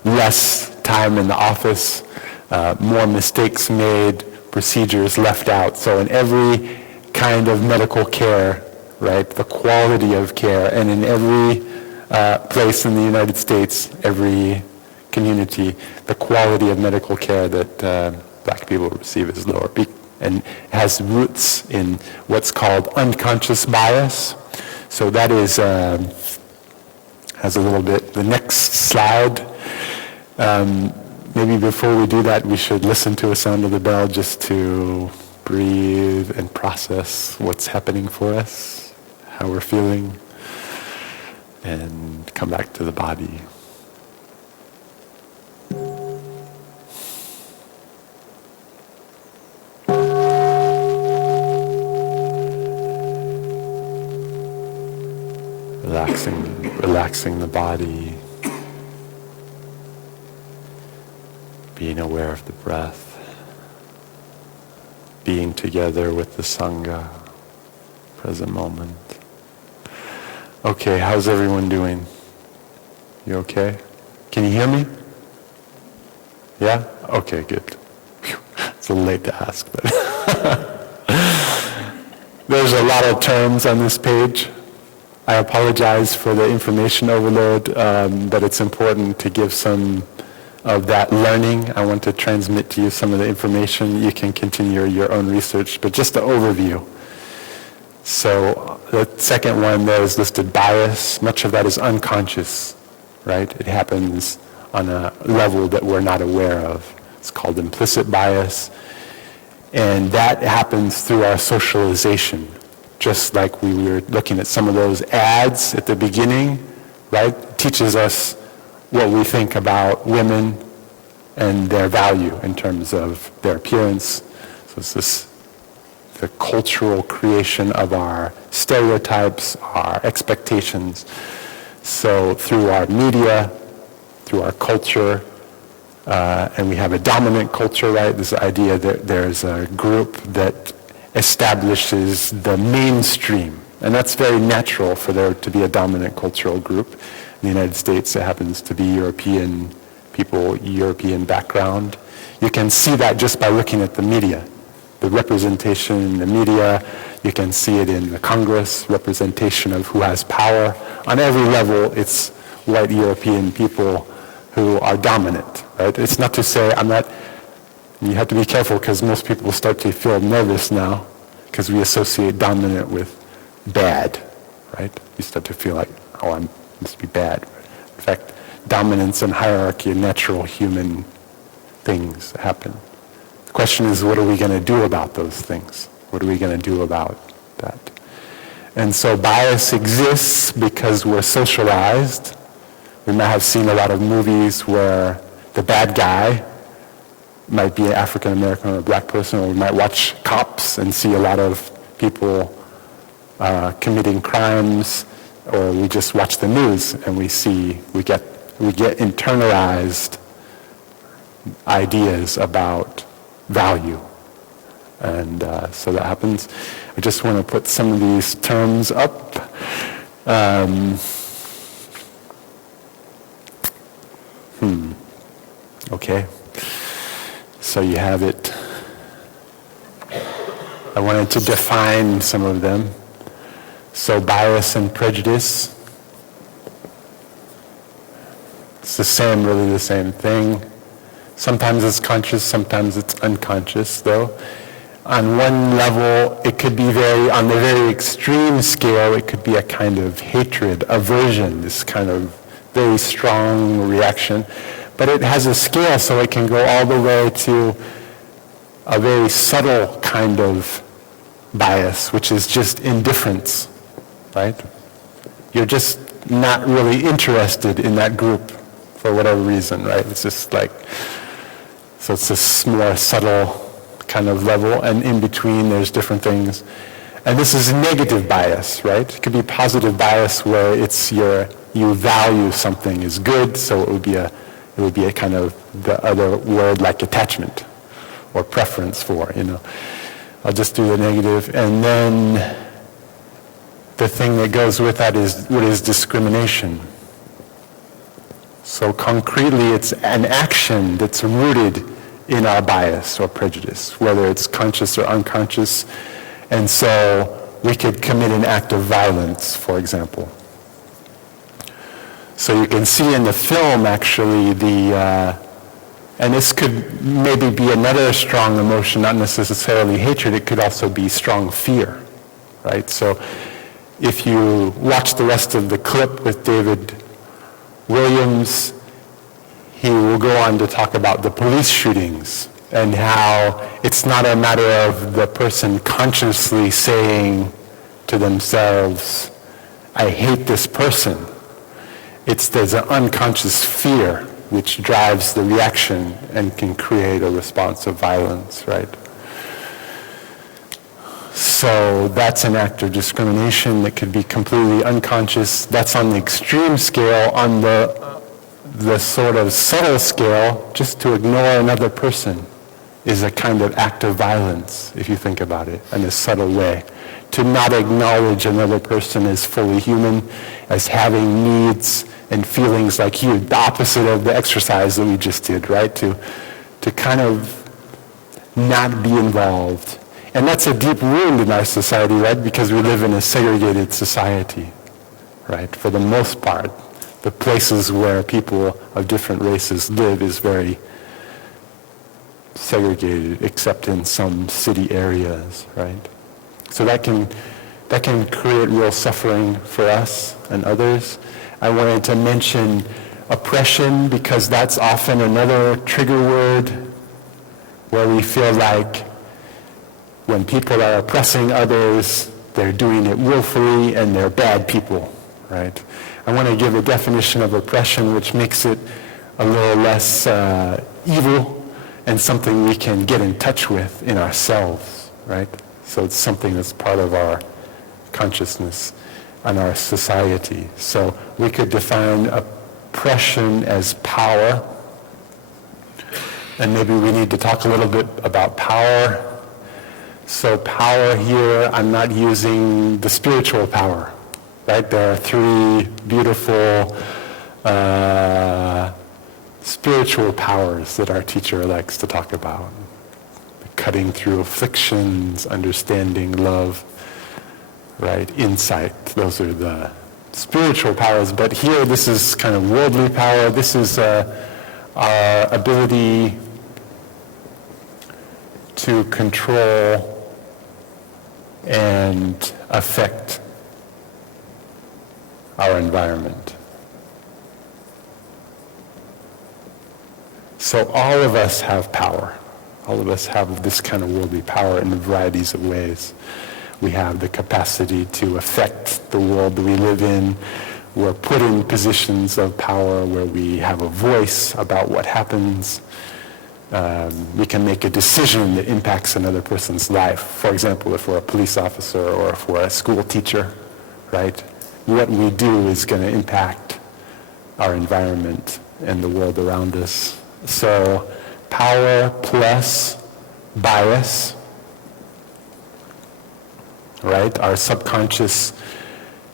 less time in the office, more mistakes made, procedures left out. So in every kind of medical care, right, the quality of care, and in every place in the United States, every community, the quality of medical care that black people receive is lower, and has roots in what's called unconscious bias. So that is has a little bit. The next slide. Maybe before we do that, we should listen to a sound of the bell just to breathe and process what's happening for us, how we're feeling, and come back to the body. Relaxing the body, being aware of the breath, being together with the Sangha, present moment. Okay, how's everyone doing? You okay? Can you hear me? Yeah? Okay, good. Whew. It's a little late to ask, but there's a lot of terms on this page. I apologize for the information overload, but it's important to give some of that learning. I want to transmit to you some of the information. You can continue your own research, but just an overview. So the second one there is listed bias. Much of that is unconscious, right? It happens on a level that we're not aware of. It's called implicit bias. And that happens through our socialization. Just like we were looking at some of those ads at the beginning, right? It teaches us what we think about women and their value in terms of their appearance. So it's the cultural creation of our stereotypes, our expectations. So through our media, through our culture, and we have a dominant culture, right? This idea that there's a group that establishes the mainstream. And that's very natural for there to be a dominant cultural group. In the United States, it happens to be European people, European background. You can see that just by looking at the media. The representation in the media, you can see it in the Congress, representation of who has power. On every level, it's white European people who are dominant, right? It's not to say you have to be careful because most people start to feel nervous now because we associate dominant with bad, right? You start to feel like, I must be bad. In fact, dominance and hierarchy are natural human things that happen. The question is, what are we going to do about those things? What are we going to do about that? And so bias exists because we're socialized. We might have seen a lot of movies where the bad guy might be an African American or a black person, or we might watch Cops and see a lot of people committing crimes, or we just watch the news and we get internalized ideas about value. And so that happens. I just want to put some of these terms up. Okay. So you have it. I wanted to define some of them. So bias and prejudice. It's really the same thing. Sometimes it's conscious, sometimes it's unconscious, though. On one level, it could be on the very extreme scale, it could be a kind of hatred, aversion, this kind of very strong reaction. But it has a scale, so it can go all the way to a very subtle kind of bias, which is just indifference, right? You're just not really interested in that group for whatever reason, right? It's just like, so it's this more subtle kind of level, and in between there's different things. And this is negative bias, right? It could be positive bias where it's you value something as good, so it would be a kind of the other word like attachment or preference for, I'll just do the negative. And then the thing that goes with that is what is discrimination. So concretely, it's an action that's rooted in our bias or prejudice, whether it's conscious or unconscious. And so we could commit an act of violence, for example. So you can see in the film, actually, and this could maybe be another strong emotion, not necessarily hatred, it could also be strong fear, right? So if you watch the rest of the clip with David Williams, he will go on to talk about the police shootings and how it's not a matter of the person consciously saying to themselves, I hate this person. There's an unconscious fear which drives the reaction and can create a response of violence, right? So that's an act of discrimination that could be completely unconscious. That's on the extreme scale. On the sort of subtle scale, just to ignore another person is a kind of act of violence, if you think about it, in a subtle way. To not acknowledge another person as fully human, as having needs and feelings like you, the opposite of the exercise that we just did, right? To kind of not be involved. And that's a deep wound in our society, right? Because we live in a segregated society, right? For the most part, the places where people of different races live is very segregated, except in some city areas, right? So that can that can create real suffering for us and others. I wanted to mention oppression because that's often another trigger word where we feel like when people are oppressing others, they're doing it willfully and they're bad people, right? I want to give a definition of oppression which makes it a little less evil and something we can get in touch with in ourselves, right? So it's something that's part of our consciousness and our society. So we could define oppression as power, and maybe we need to talk a little bit about power. So power here, I'm not using the spiritual power, right? There are three beautiful spiritual powers that our teacher likes to talk about. Cutting through afflictions, understanding, love, right? Insight. Those are the spiritual powers. But here, this is kind of worldly power. This is our ability to control and affect our environment. So all of us have power. All of us have this kind of worldly power in varieties of ways. We have the capacity to affect the world that we live in. We're put in positions of power where we have a voice about what happens. We can make a decision that impacts another person's life. For example, if we're a police officer or if we're a school teacher, right? What we do is going to impact our environment and the world around us. So power plus bias, right? Our subconscious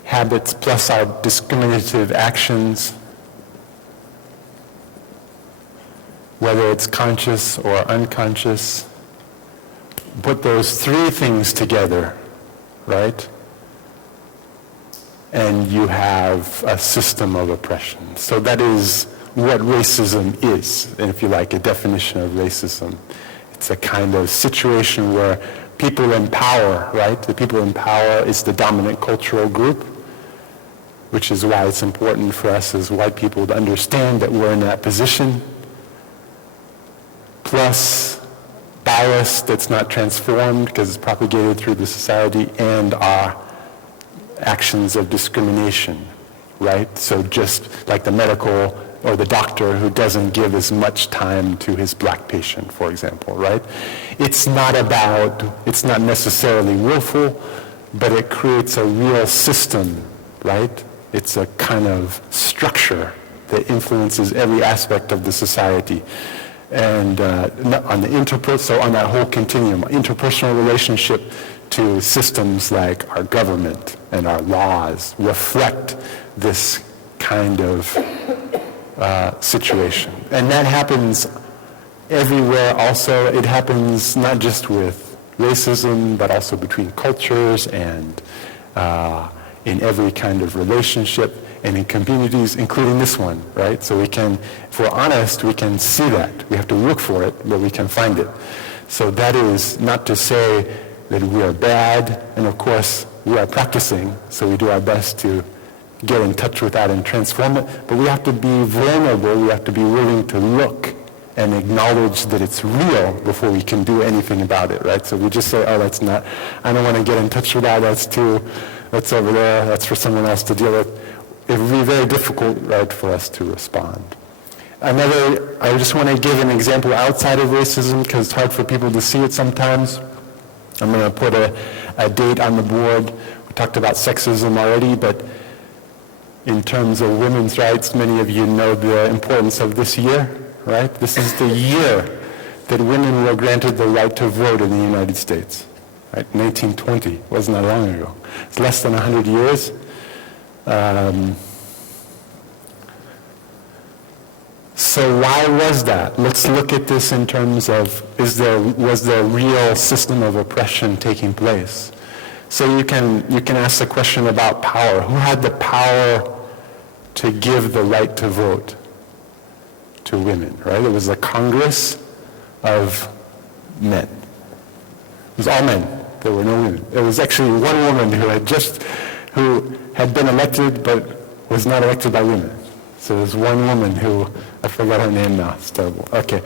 habits plus our discriminative actions, whether it's conscious or unconscious. Put those three things together, right? And you have a system of oppression. So that is what racism is, and if you like, a definition of racism. It's a kind of situation where people in power, right? The people in power is the dominant cultural group, which is why it's important for us as white people to understand that we're in that position, plus bias that's not transformed because it's propagated through the society, and our actions of discrimination, right? So just like the medical or the doctor who doesn't give as much time to his black patient, for example, right? It's not necessarily willful, but it creates a real system, right? It's a kind of structure that influences every aspect of the society. And on that whole continuum, interpersonal relationship to systems like our government and our laws reflect this kind of situation. And that happens everywhere also. It happens not just with racism, but also between cultures and in every kind of relationship and in communities, including this one, right? So we can, if we're honest, we can see that. We have to look for it, but we can find it. So that is not to say that we are bad, and of course we are practicing, so we do our best to get in touch with that and transform it, but we have to be vulnerable, we have to be willing to look and acknowledge that it's real before we can do anything about it, right? So we just say, oh, that's not, I don't want to get in touch with that, that's over there, that's for someone else to deal with. It would be very difficult, right, for us to respond. I just want to give an example outside of racism because it's hard for people to see it sometimes. I'm going to put a date on the board. We talked about sexism already, but in terms of women's rights, many of you know the importance of this year, right? This is the year that women were granted the right to vote in the United States, right? 1920, wasn't that long ago. It's less than 100 years. So why was that? Let's look at this in terms of, was there a real system of oppression taking place? So you can ask the question about power. Who had the power to give the right to vote to women, right? It was a Congress of men. It was all men, there were no women. There was actually one woman who had been elected but was not elected by women. So there's one woman who, I forgot her name now, it's terrible. Okay.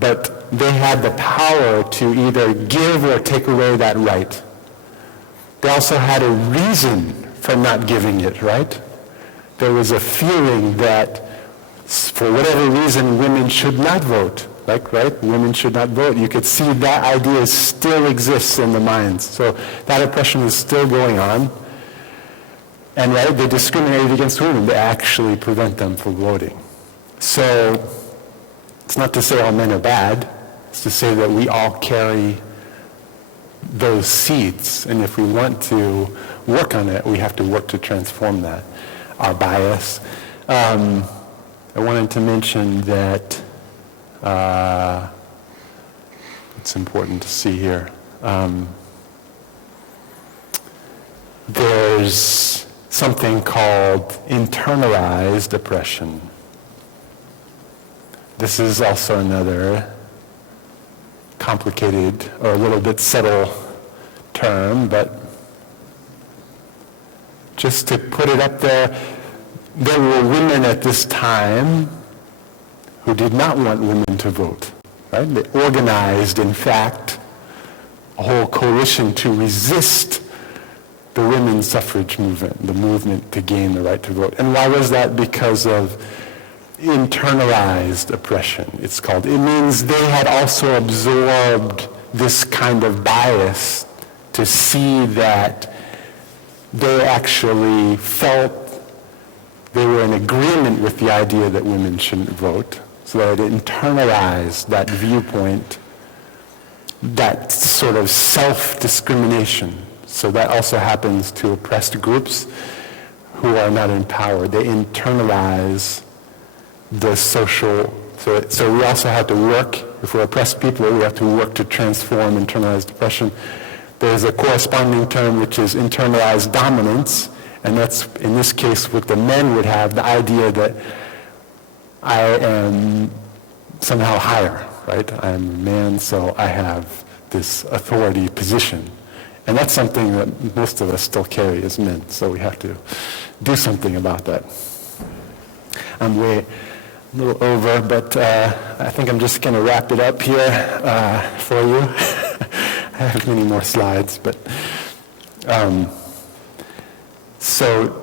But they had the power to either give or take away that right. They also had a reason for not giving it, right? There was a feeling that for whatever reason women should not vote, like, right? Women should not vote. You could see that idea still exists in the minds. So that oppression is still going on. And right, they discriminated against women to actually prevent them from voting. So it's not to say all men are bad. It's to say that we all carry those seeds. And if we want to work on it, we have to work to transform that, our bias. I wanted to mention that it's important to see here. There's something called internalized oppression. This is also another complicated or a little bit subtle term, but just to put it up there, there were women at this time who did not want women to vote, right? They organized, in fact, a whole coalition to resist the women's suffrage movement, the movement to gain the right to vote. And why was that? Because of internalized oppression, it's called. It means they had also absorbed this kind of bias to see that they actually felt they were in agreement with the idea that women shouldn't vote, so that it internalized that viewpoint, that sort of self-discrimination. So that also happens to oppressed groups who are not in power. They internalize the social, so we also have to work, if we're oppressed people, we have to work to transform internalized oppression. There's a corresponding term which is internalized dominance, and that's, in this case, what the men would have, the idea that I am somehow higher, right? I'm a man, so I have this authority position. And that's something that most of us still carry as men, so we have to do something about that. I'm a little over, but I think I'm just going to wrap it up here for you. I have many more slides, but so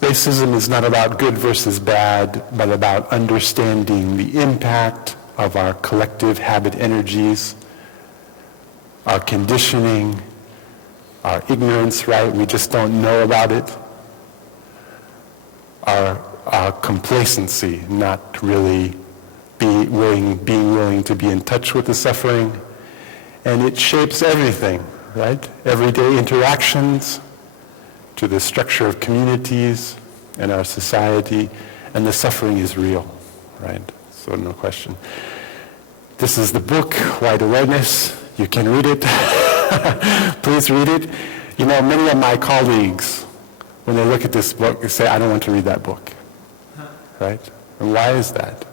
racism is not about good versus bad, but about understanding the impact of our collective habit energies, our conditioning, our ignorance, right? We just don't know about it. Our complacency, not really being willing to be in touch with the suffering. And it shapes everything, right? Everyday interactions, to the structure of communities and our society, and the suffering is real, right? So no question. This is the book, White Awareness. You can read it. Please read it. You know, many of my colleagues, when they look at this book, they say, I don't want to read that book, right? And why is that?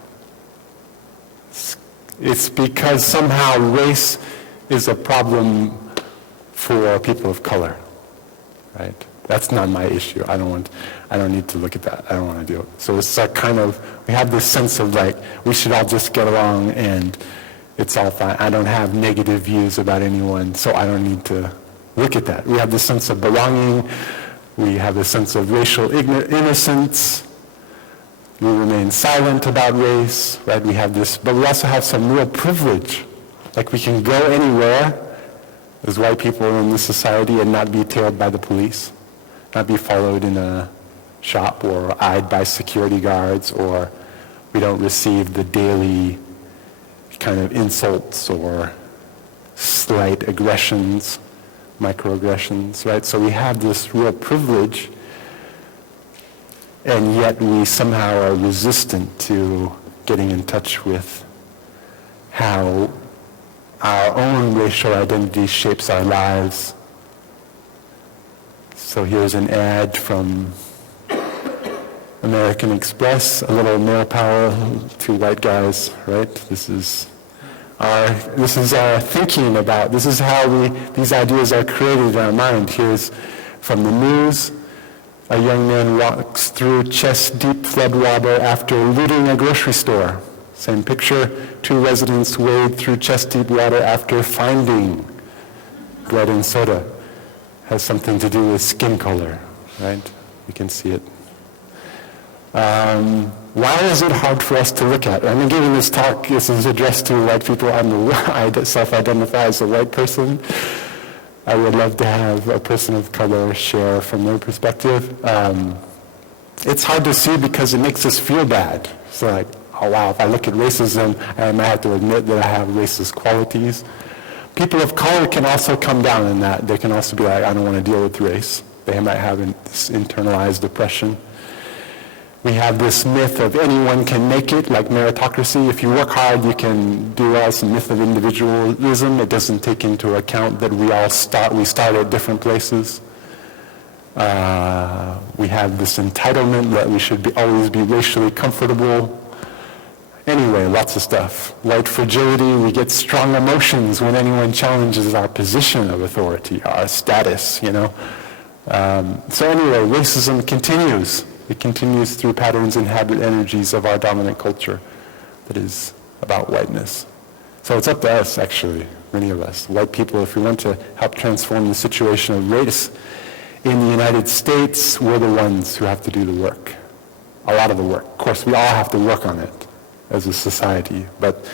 It's because somehow race is a problem for people of color, right? That's not my issue. I don't need to look at that. I don't want to do it. So it's like kind of, we have this sense of like, we should all just get along and it's all fine. I don't have negative views about anyone, so I don't need to look at that. We have this sense of belonging. We have a sense of racial innocence. We remain silent about race, right? We have this, but we also have some real privilege. Like we can go anywhere as white people in this society and not be tailed by the police, not be followed in a shop or eyed by security guards, or we don't receive the daily kind of insults or slight aggressions, microaggressions, right? So we have this real privilege, and yet we somehow are resistant to getting in touch with how our own racial identity shapes our lives. So here's an ad from American Express, a little male power to white guys, right? This is this is our thinking about, this is how these ideas are created in our mind. Here's from the news, a young man walks through chest-deep floodwater after looting a grocery store. Same picture, 2 residents wade through chest-deep water after finding bread and soda. Has something to do with skin color, right? You can see it. Why is it hard for us to look at? I'm giving this talk, this is addressed to white people. I self-identify as a white person. I would love to have a person of color share from their perspective. It's hard to see because it makes us feel bad. It's like, oh wow, if I look at racism, I might have to admit that I have racist qualities. People of color can also come down in that. They can also be like, I don't want to deal with race. They might have this internalized oppression. We have this myth of anyone can make it, like meritocracy. If you work hard, you can do well. It's a myth of individualism. It doesn't take into account that we start at different places. We have this entitlement that we should always be racially comfortable. Anyway, lots of stuff. White fragility, we get strong emotions when anyone challenges our position of authority, our status, you know. So anyway, racism continues. It continues through patterns and habit energies of our dominant culture that is about whiteness. So it's up to us, actually, many of us, white people, if we want to help transform the situation of race in the United States, we're the ones who have to do the work, a lot of the work. Of course, we all have to work on it as a society, but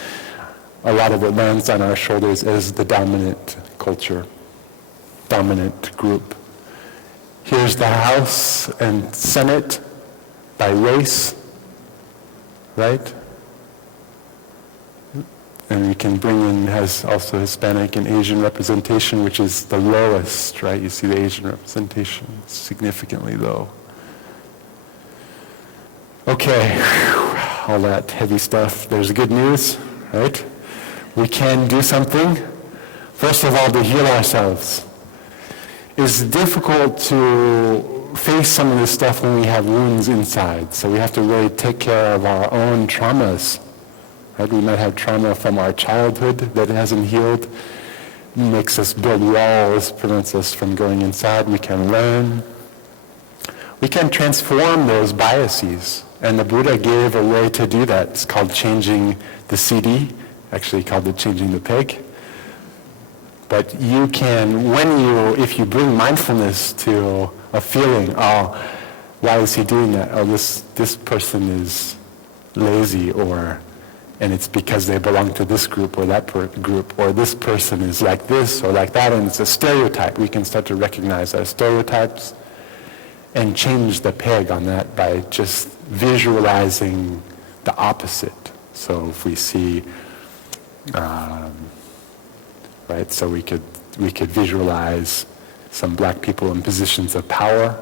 a lot of it lands on our shoulders as the dominant culture, dominant group. Here's the House and Senate by race, right? And we can bring in, has also Hispanic and Asian representation, which is the lowest, right? You see the Asian representation, significantly low. Okay, all that heavy stuff. There's good news, right? We can do something. First of all, to heal ourselves. It's difficult to face some of this stuff when we have wounds inside. So we have to really take care of our own traumas. Right? We might have trauma from our childhood that hasn't healed. It makes us build walls, prevents us from going inside. We can learn. We can transform those biases. And the Buddha gave a way to do that. It's called changing the CD. Actually called it changing the peg. But you can, if you bring mindfulness to a feeling, oh, why is he doing that? Oh, this person is lazy, and it's because they belong to this group or that group, or this person is like this or like that, and it's a stereotype. We can start to recognize our stereotypes and change the peg on that by just visualizing the opposite. So if we see right? So we could visualize some black people in positions of power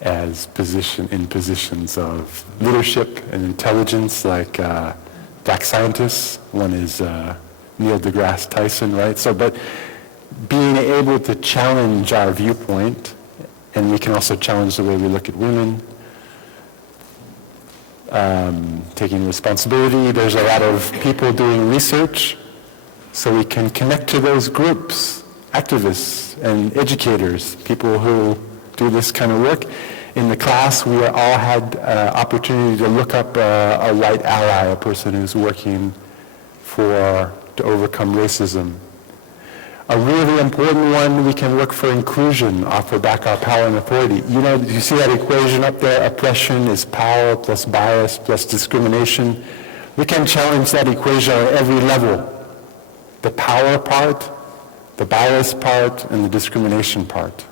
as in positions of leadership and intelligence, like black scientists. One is Neil deGrasse Tyson, right? So, but being able to challenge our viewpoint, and we can also challenge the way we look at women, taking responsibility. There's a lot of people doing research. So we can connect to those groups, activists and educators, people who do this kind of work. In the class, we all had opportunity to look up a white ally, a person who's working to overcome racism. A really important one, we can look for inclusion, offer back our power and authority. You know, you see that equation up there? Oppression is power plus bias plus discrimination. We can challenge that equation at every level. The power part, the bias part, and the discrimination part.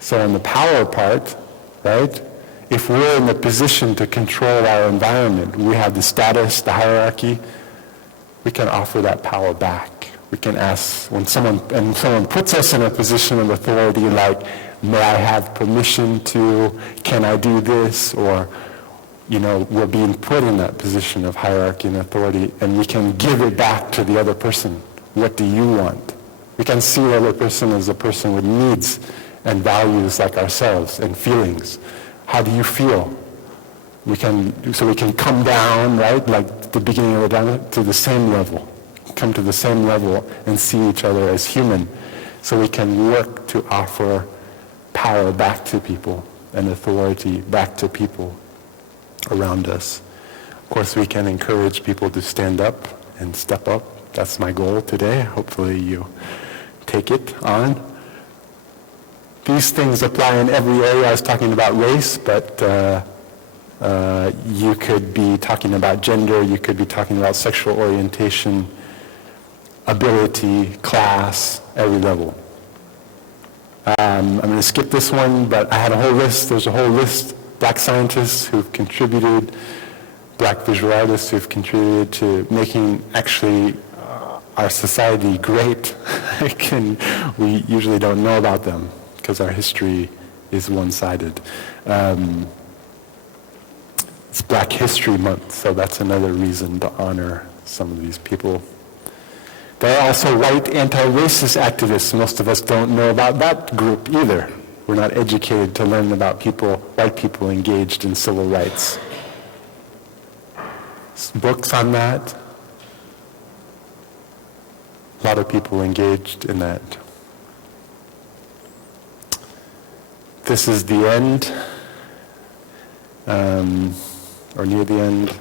So in the power part, right, if we're in the position to control our environment, we have the status, the hierarchy, we can offer that power back. We can ask, when someone puts us in a position of authority, like, may I have permission to, can I do this, or, you know, we're being put in that position of hierarchy and authority, and we can give it back to the other person. What do you want? We can see the other person as a person with needs and values like ourselves and feelings. How do you feel? So we can come down, right, like the beginning of the Dharma, to the same level. come to the same level and see each other as human, so we can work to offer power back to people and authority back to people around us. Of course, we can encourage people to stand up and step up. That's my goal today. Hopefully you take it on. These things apply in every area. I was talking about race, but you could be talking about gender, you could be talking about sexual orientation, ability, class, every level. I'm going to skip this one, but I had a whole list. There's a whole list. Black scientists who've contributed, black visual artists who've contributed to making actually our society great. We usually don't know about them because our history is one-sided. It's Black History Month, so that's another reason to honor some of these people. There are also white anti-racist activists. Most of us don't know about that group either. We're not educated to learn about white people engaged in civil rights. Books on that. A lot of people engaged in that. This is the end, or near the end.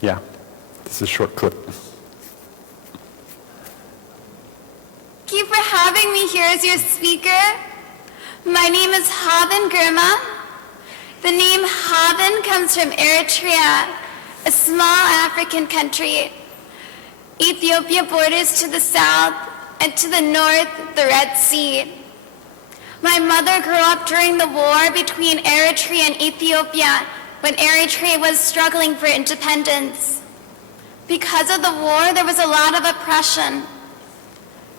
Yeah, this is a short clip. Thank you for having me here as your speaker. My name is Haben Girma. The name Haben comes from Eritrea, a small African country. Ethiopia borders to the south and to the north, the Red Sea. My mother grew up during the war between Eritrea and Ethiopia when Eritrea was struggling for independence. Because of the war, there was a lot of oppression.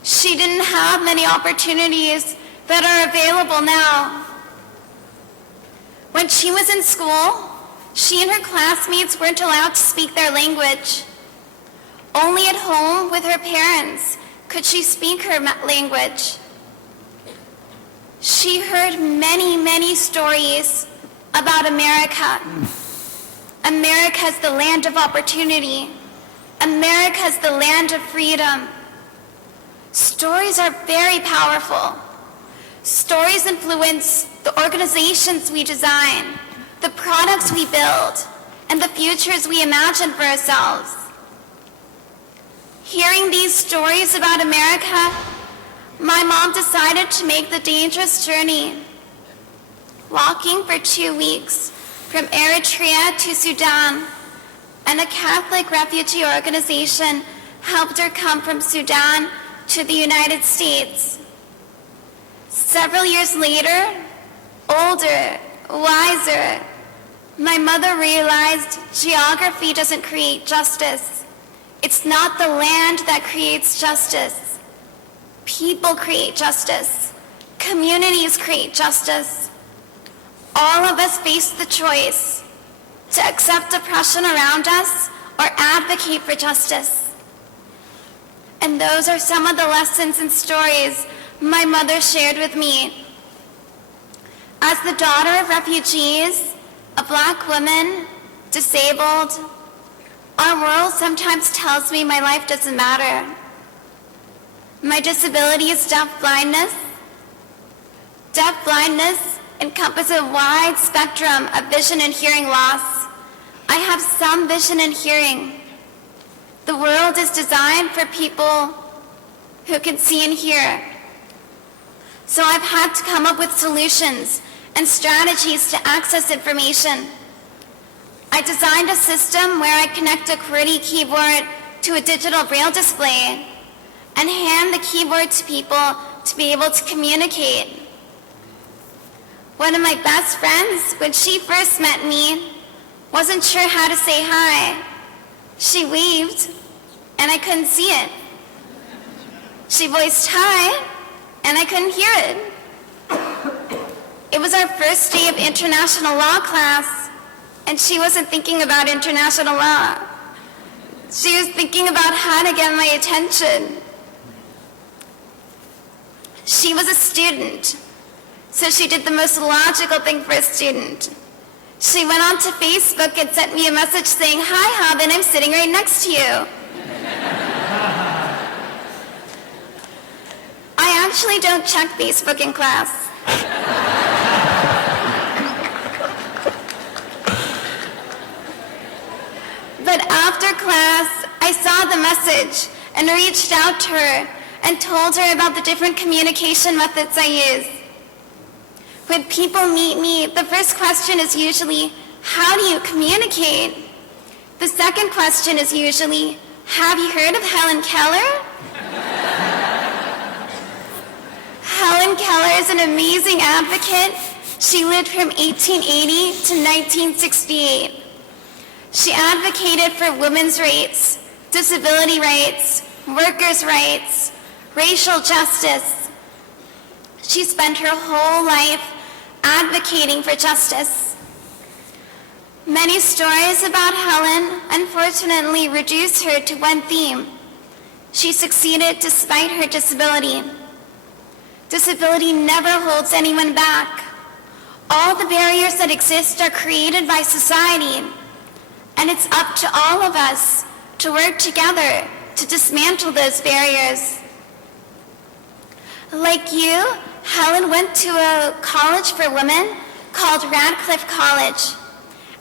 She didn't have many opportunities that are available now. When she was in school, she and her classmates weren't allowed to speak their language. Only at home with her parents could she speak her language. She heard many, many stories about America. America's the land of opportunity. America's the land of freedom. Stories are very powerful. Stories influence the organizations we design, the products we build, and the futures we imagine for ourselves. Hearing these stories about America, my mom decided to make the dangerous journey, walking for 2 weeks from Eritrea to Sudan, and a Catholic refugee organization helped her come from Sudan to the United States. Several years later, older, wiser, my mother realized geography doesn't create justice. It's not the land that creates justice. People create justice. Communities create justice. All of us face the choice to accept oppression around us or advocate for justice. And those are some of the lessons and stories my mother shared with me. As the daughter of refugees, a Black woman, disabled, our world sometimes tells me my life doesn't matter. My disability is deaf blindness. Deaf blindness encompasses a wide spectrum of vision and hearing loss. I have some vision and hearing. The world is designed for people who can see and hear. So I've had to come up with solutions and strategies to access information. I designed a system where I connect a QWERTY keyboard to a digital braille display and hand the keyboard to people to be able to communicate. One of my best friends, when she first met me, wasn't sure how to say hi. She waved, and I couldn't see it. She voiced hi, and I couldn't hear it. It was our first day of international law class, and she wasn't thinking about international law. She was thinking about how to get my attention. She was a student, so she did the most logical thing for a student. She went on to Facebook and sent me a message saying, "Hi, Haben, I'm sitting right next to you." I actually don't check Facebook in class. But after class, I saw the message and reached out to her and told her about the different communication methods I use. When people meet me, the first question is usually, "How do you communicate?" The second question is usually, "Have you heard of Helen Keller?" Helen Keller is an amazing advocate. She lived from 1880 to 1968. She advocated for women's rights, disability rights, workers' rights, racial justice. She spent her whole life advocating for justice. Many stories about Helen unfortunately reduce her to one theme. She succeeded despite her disability. Disability never holds anyone back. All the barriers that exist are created by society, and it's up to all of us to work together to dismantle those barriers. Like you, Helen went to a college for women called Radcliffe College,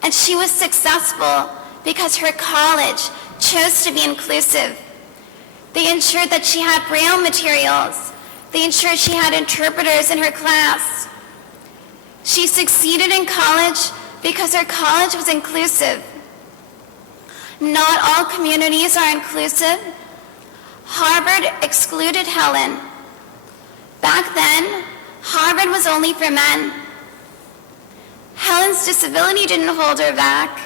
and she was successful because her college chose to be inclusive. They ensured that she had Braille materials. They ensured she had interpreters in her class. She succeeded in college because her college was inclusive. Not all communities are inclusive. Harvard excluded Helen. Back then, Harvard was only for men. Helen's disability didn't hold her back.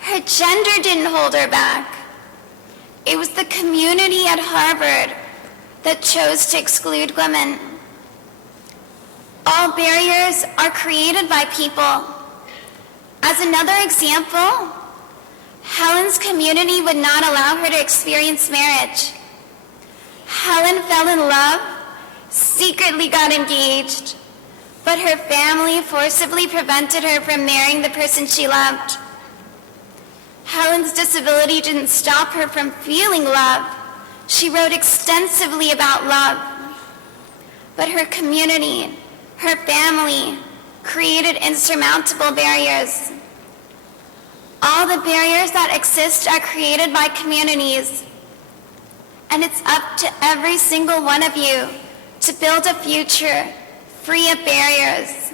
Her gender didn't hold her back. It was the community at Harvard that chose to exclude women. All barriers are created by people. As another example, Helen's community would not allow her to experience marriage. Helen fell in love, secretly got engaged, but her family forcibly prevented her from marrying the person she loved. Helen's disability didn't stop her from feeling love. She wrote extensively about love, but her community, her family, created insurmountable barriers. All the barriers that exist are created by communities, and it's up to every single one of you to build a future free of barriers.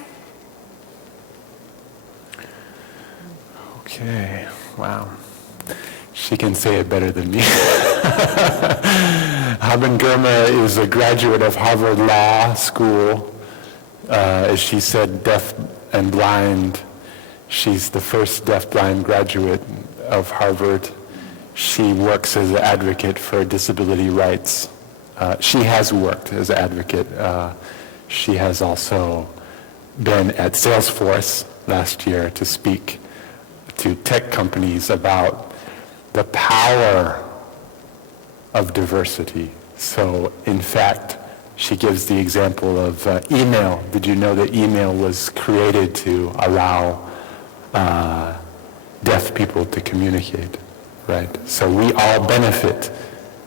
Okay, wow. She can say it better than me. Haben Girma is a graduate of Harvard Law School. As she said, deaf and blind. She's the first deaf-blind graduate of Harvard. She works as an advocate for disability rights. She has worked as an advocate. She has also been at Salesforce last year to speak to tech companies about the power of diversity. So, in fact, she gives the example of email. Did you know that email was created to allow deaf people to communicate, right? So we all benefit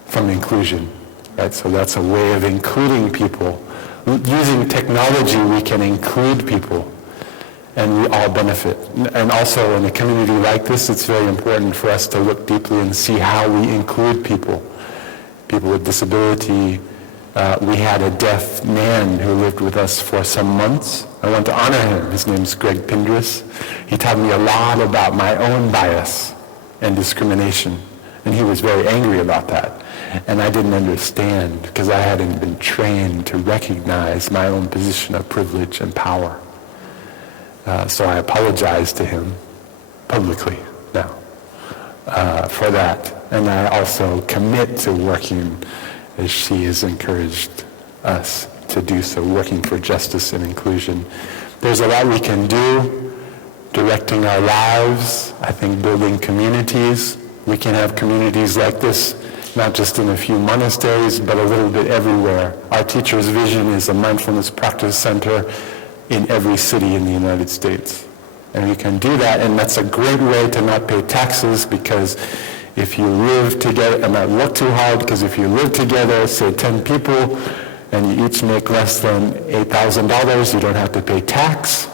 from inclusion, right? So that's a way of including people. Using technology, we can include people, and we all benefit. And also in a community like this, it's very important for us to look deeply and see how we include people. People with disability. We had a deaf man who lived with us for some months. I want to honor him. His name's Greg Pindris. He taught me a lot about my own bias and discrimination, and he was very angry about that. And I didn't understand because I hadn't been trained to recognize my own position of privilege and power. So I apologize to him publicly now for that. And I also commit to working as she has encouraged us to do so, working for justice and inclusion. There's a lot we can do, directing our lives, I think building communities. We can have communities like this, not just in a few monasteries, but a little bit everywhere. Our teacher's vision is a mindfulness practice center in every city in the United States. And we can do that, and that's a great way to not pay taxes, because if you live together, and not work too hard, because if you live together, say 10 people, and you each make less than $8,000, you don't have to pay tax.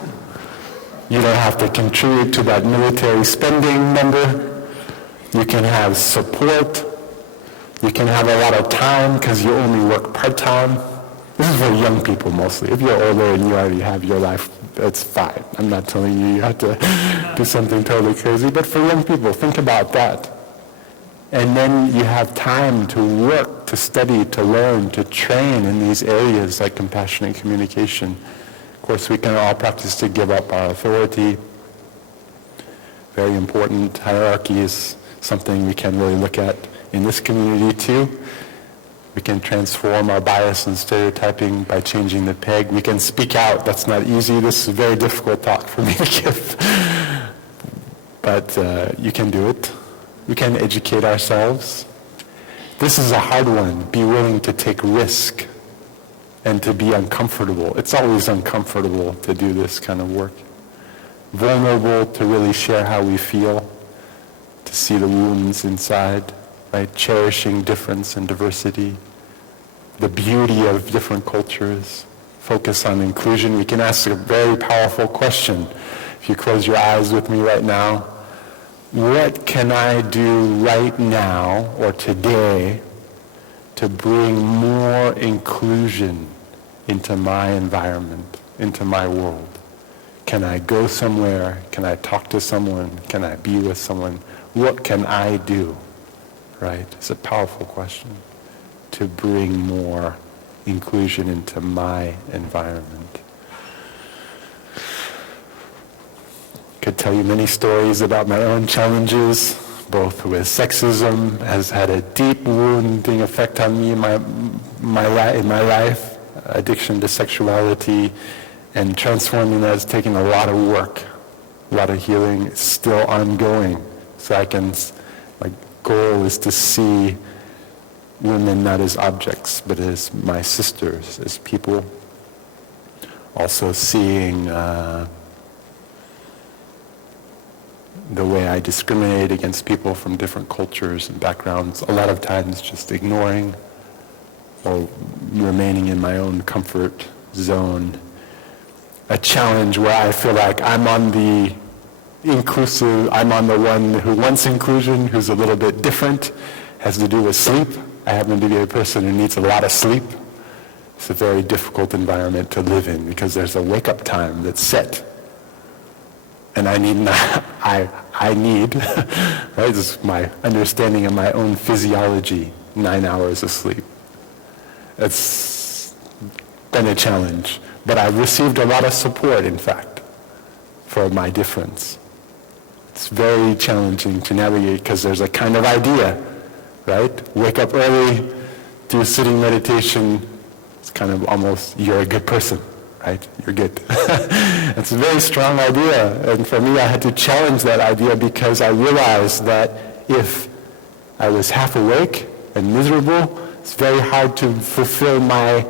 You don't have to contribute to that military spending number. You can have support. You can have a lot of time because you only work part-time. This is for young people mostly. If you're older and you already have your life, that's fine. I'm not telling you have to do something totally crazy, but for young people, think about that. And then you have time to work, to study, to learn, to train in these areas like compassionate communication. Of course, we can all practice to give up our authority. Very important. Hierarchy is something we can really look at in this community too. We can transform our bias and stereotyping by changing the peg. We can speak out. That's not easy. This is a very difficult talk for me to give. But you can do it. We can educate ourselves. This is a hard one. Be willing to take risk and to be uncomfortable. It's always uncomfortable to do this kind of work. Vulnerable to really share how we feel, to see the wounds inside, right? Cherishing difference and diversity, the beauty of different cultures, focus on inclusion. We can ask a very powerful question. If you close your eyes with me right now, what can I do right now or today to bring more inclusion into my environment, into my world? Can I go somewhere? Can I talk to someone? Can I be with someone? What can I do? Right? It's a powerful question to bring more inclusion into my environment. Could tell you many stories about my own challenges, both with sexism has had a deep wounding effect on me in my life, addiction to sexuality, and transforming that has taken a lot of work, a lot of healing. It's still ongoing. So my goal is to see women not as objects, but as my sisters, as people. Also seeing the way I discriminate against people from different cultures and backgrounds, a lot of times just ignoring or remaining in my own comfort zone. A challenge where I feel like I'm on the one who wants inclusion, who's a little bit different, has to do with sleep. I happen to be a person who needs a lot of sleep. It's a very difficult environment to live in because there's a wake-up time that's set. And I need, right, this is my understanding of my own physiology, 9 hours of sleep. It's been a challenge. But I've received a lot of support, in fact, for my difference. It's very challenging to navigate because there's a kind of idea, right? Wake up early, do sitting meditation. It's kind of almost, you're a good person, right? You're good. It's a very strong idea. And for me, I had to challenge that idea because I realized that if I was half awake and miserable, it's very hard to fulfill my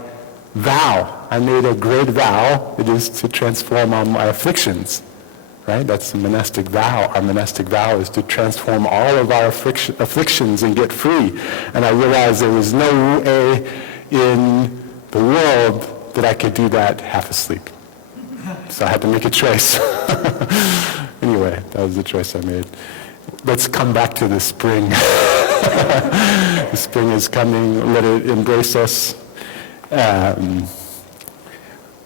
vow. I made a great vow. It is to transform all my afflictions, right? That's the monastic vow. Our monastic vow is to transform all of our afflictions and get free. And I realized there was no way in the world that I could do that half asleep. So I had to make a choice. Anyway, that was the choice I made. Let's come back to the spring. The spring is coming. Let it embrace us.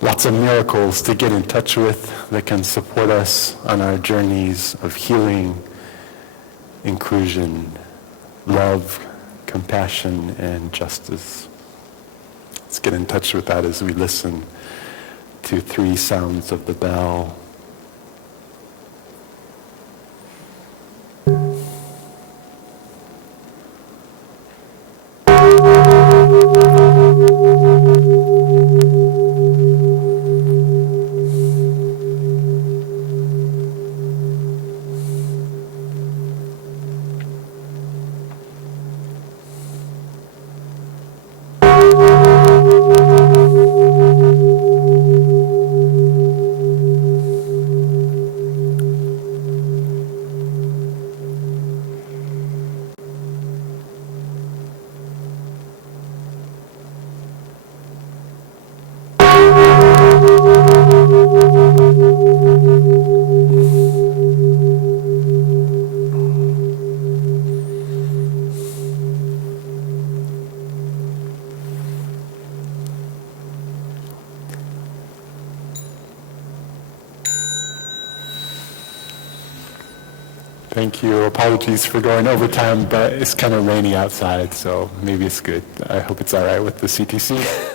Lots of miracles to get in touch with that can support us on our journeys of healing, inclusion, love, compassion, and justice. Let's get in touch with that as we listen to 3 sounds of the bell. Thank you. Apologies for going overtime, but it's kind of rainy outside, so maybe it's good. I hope it's all right with the CTC.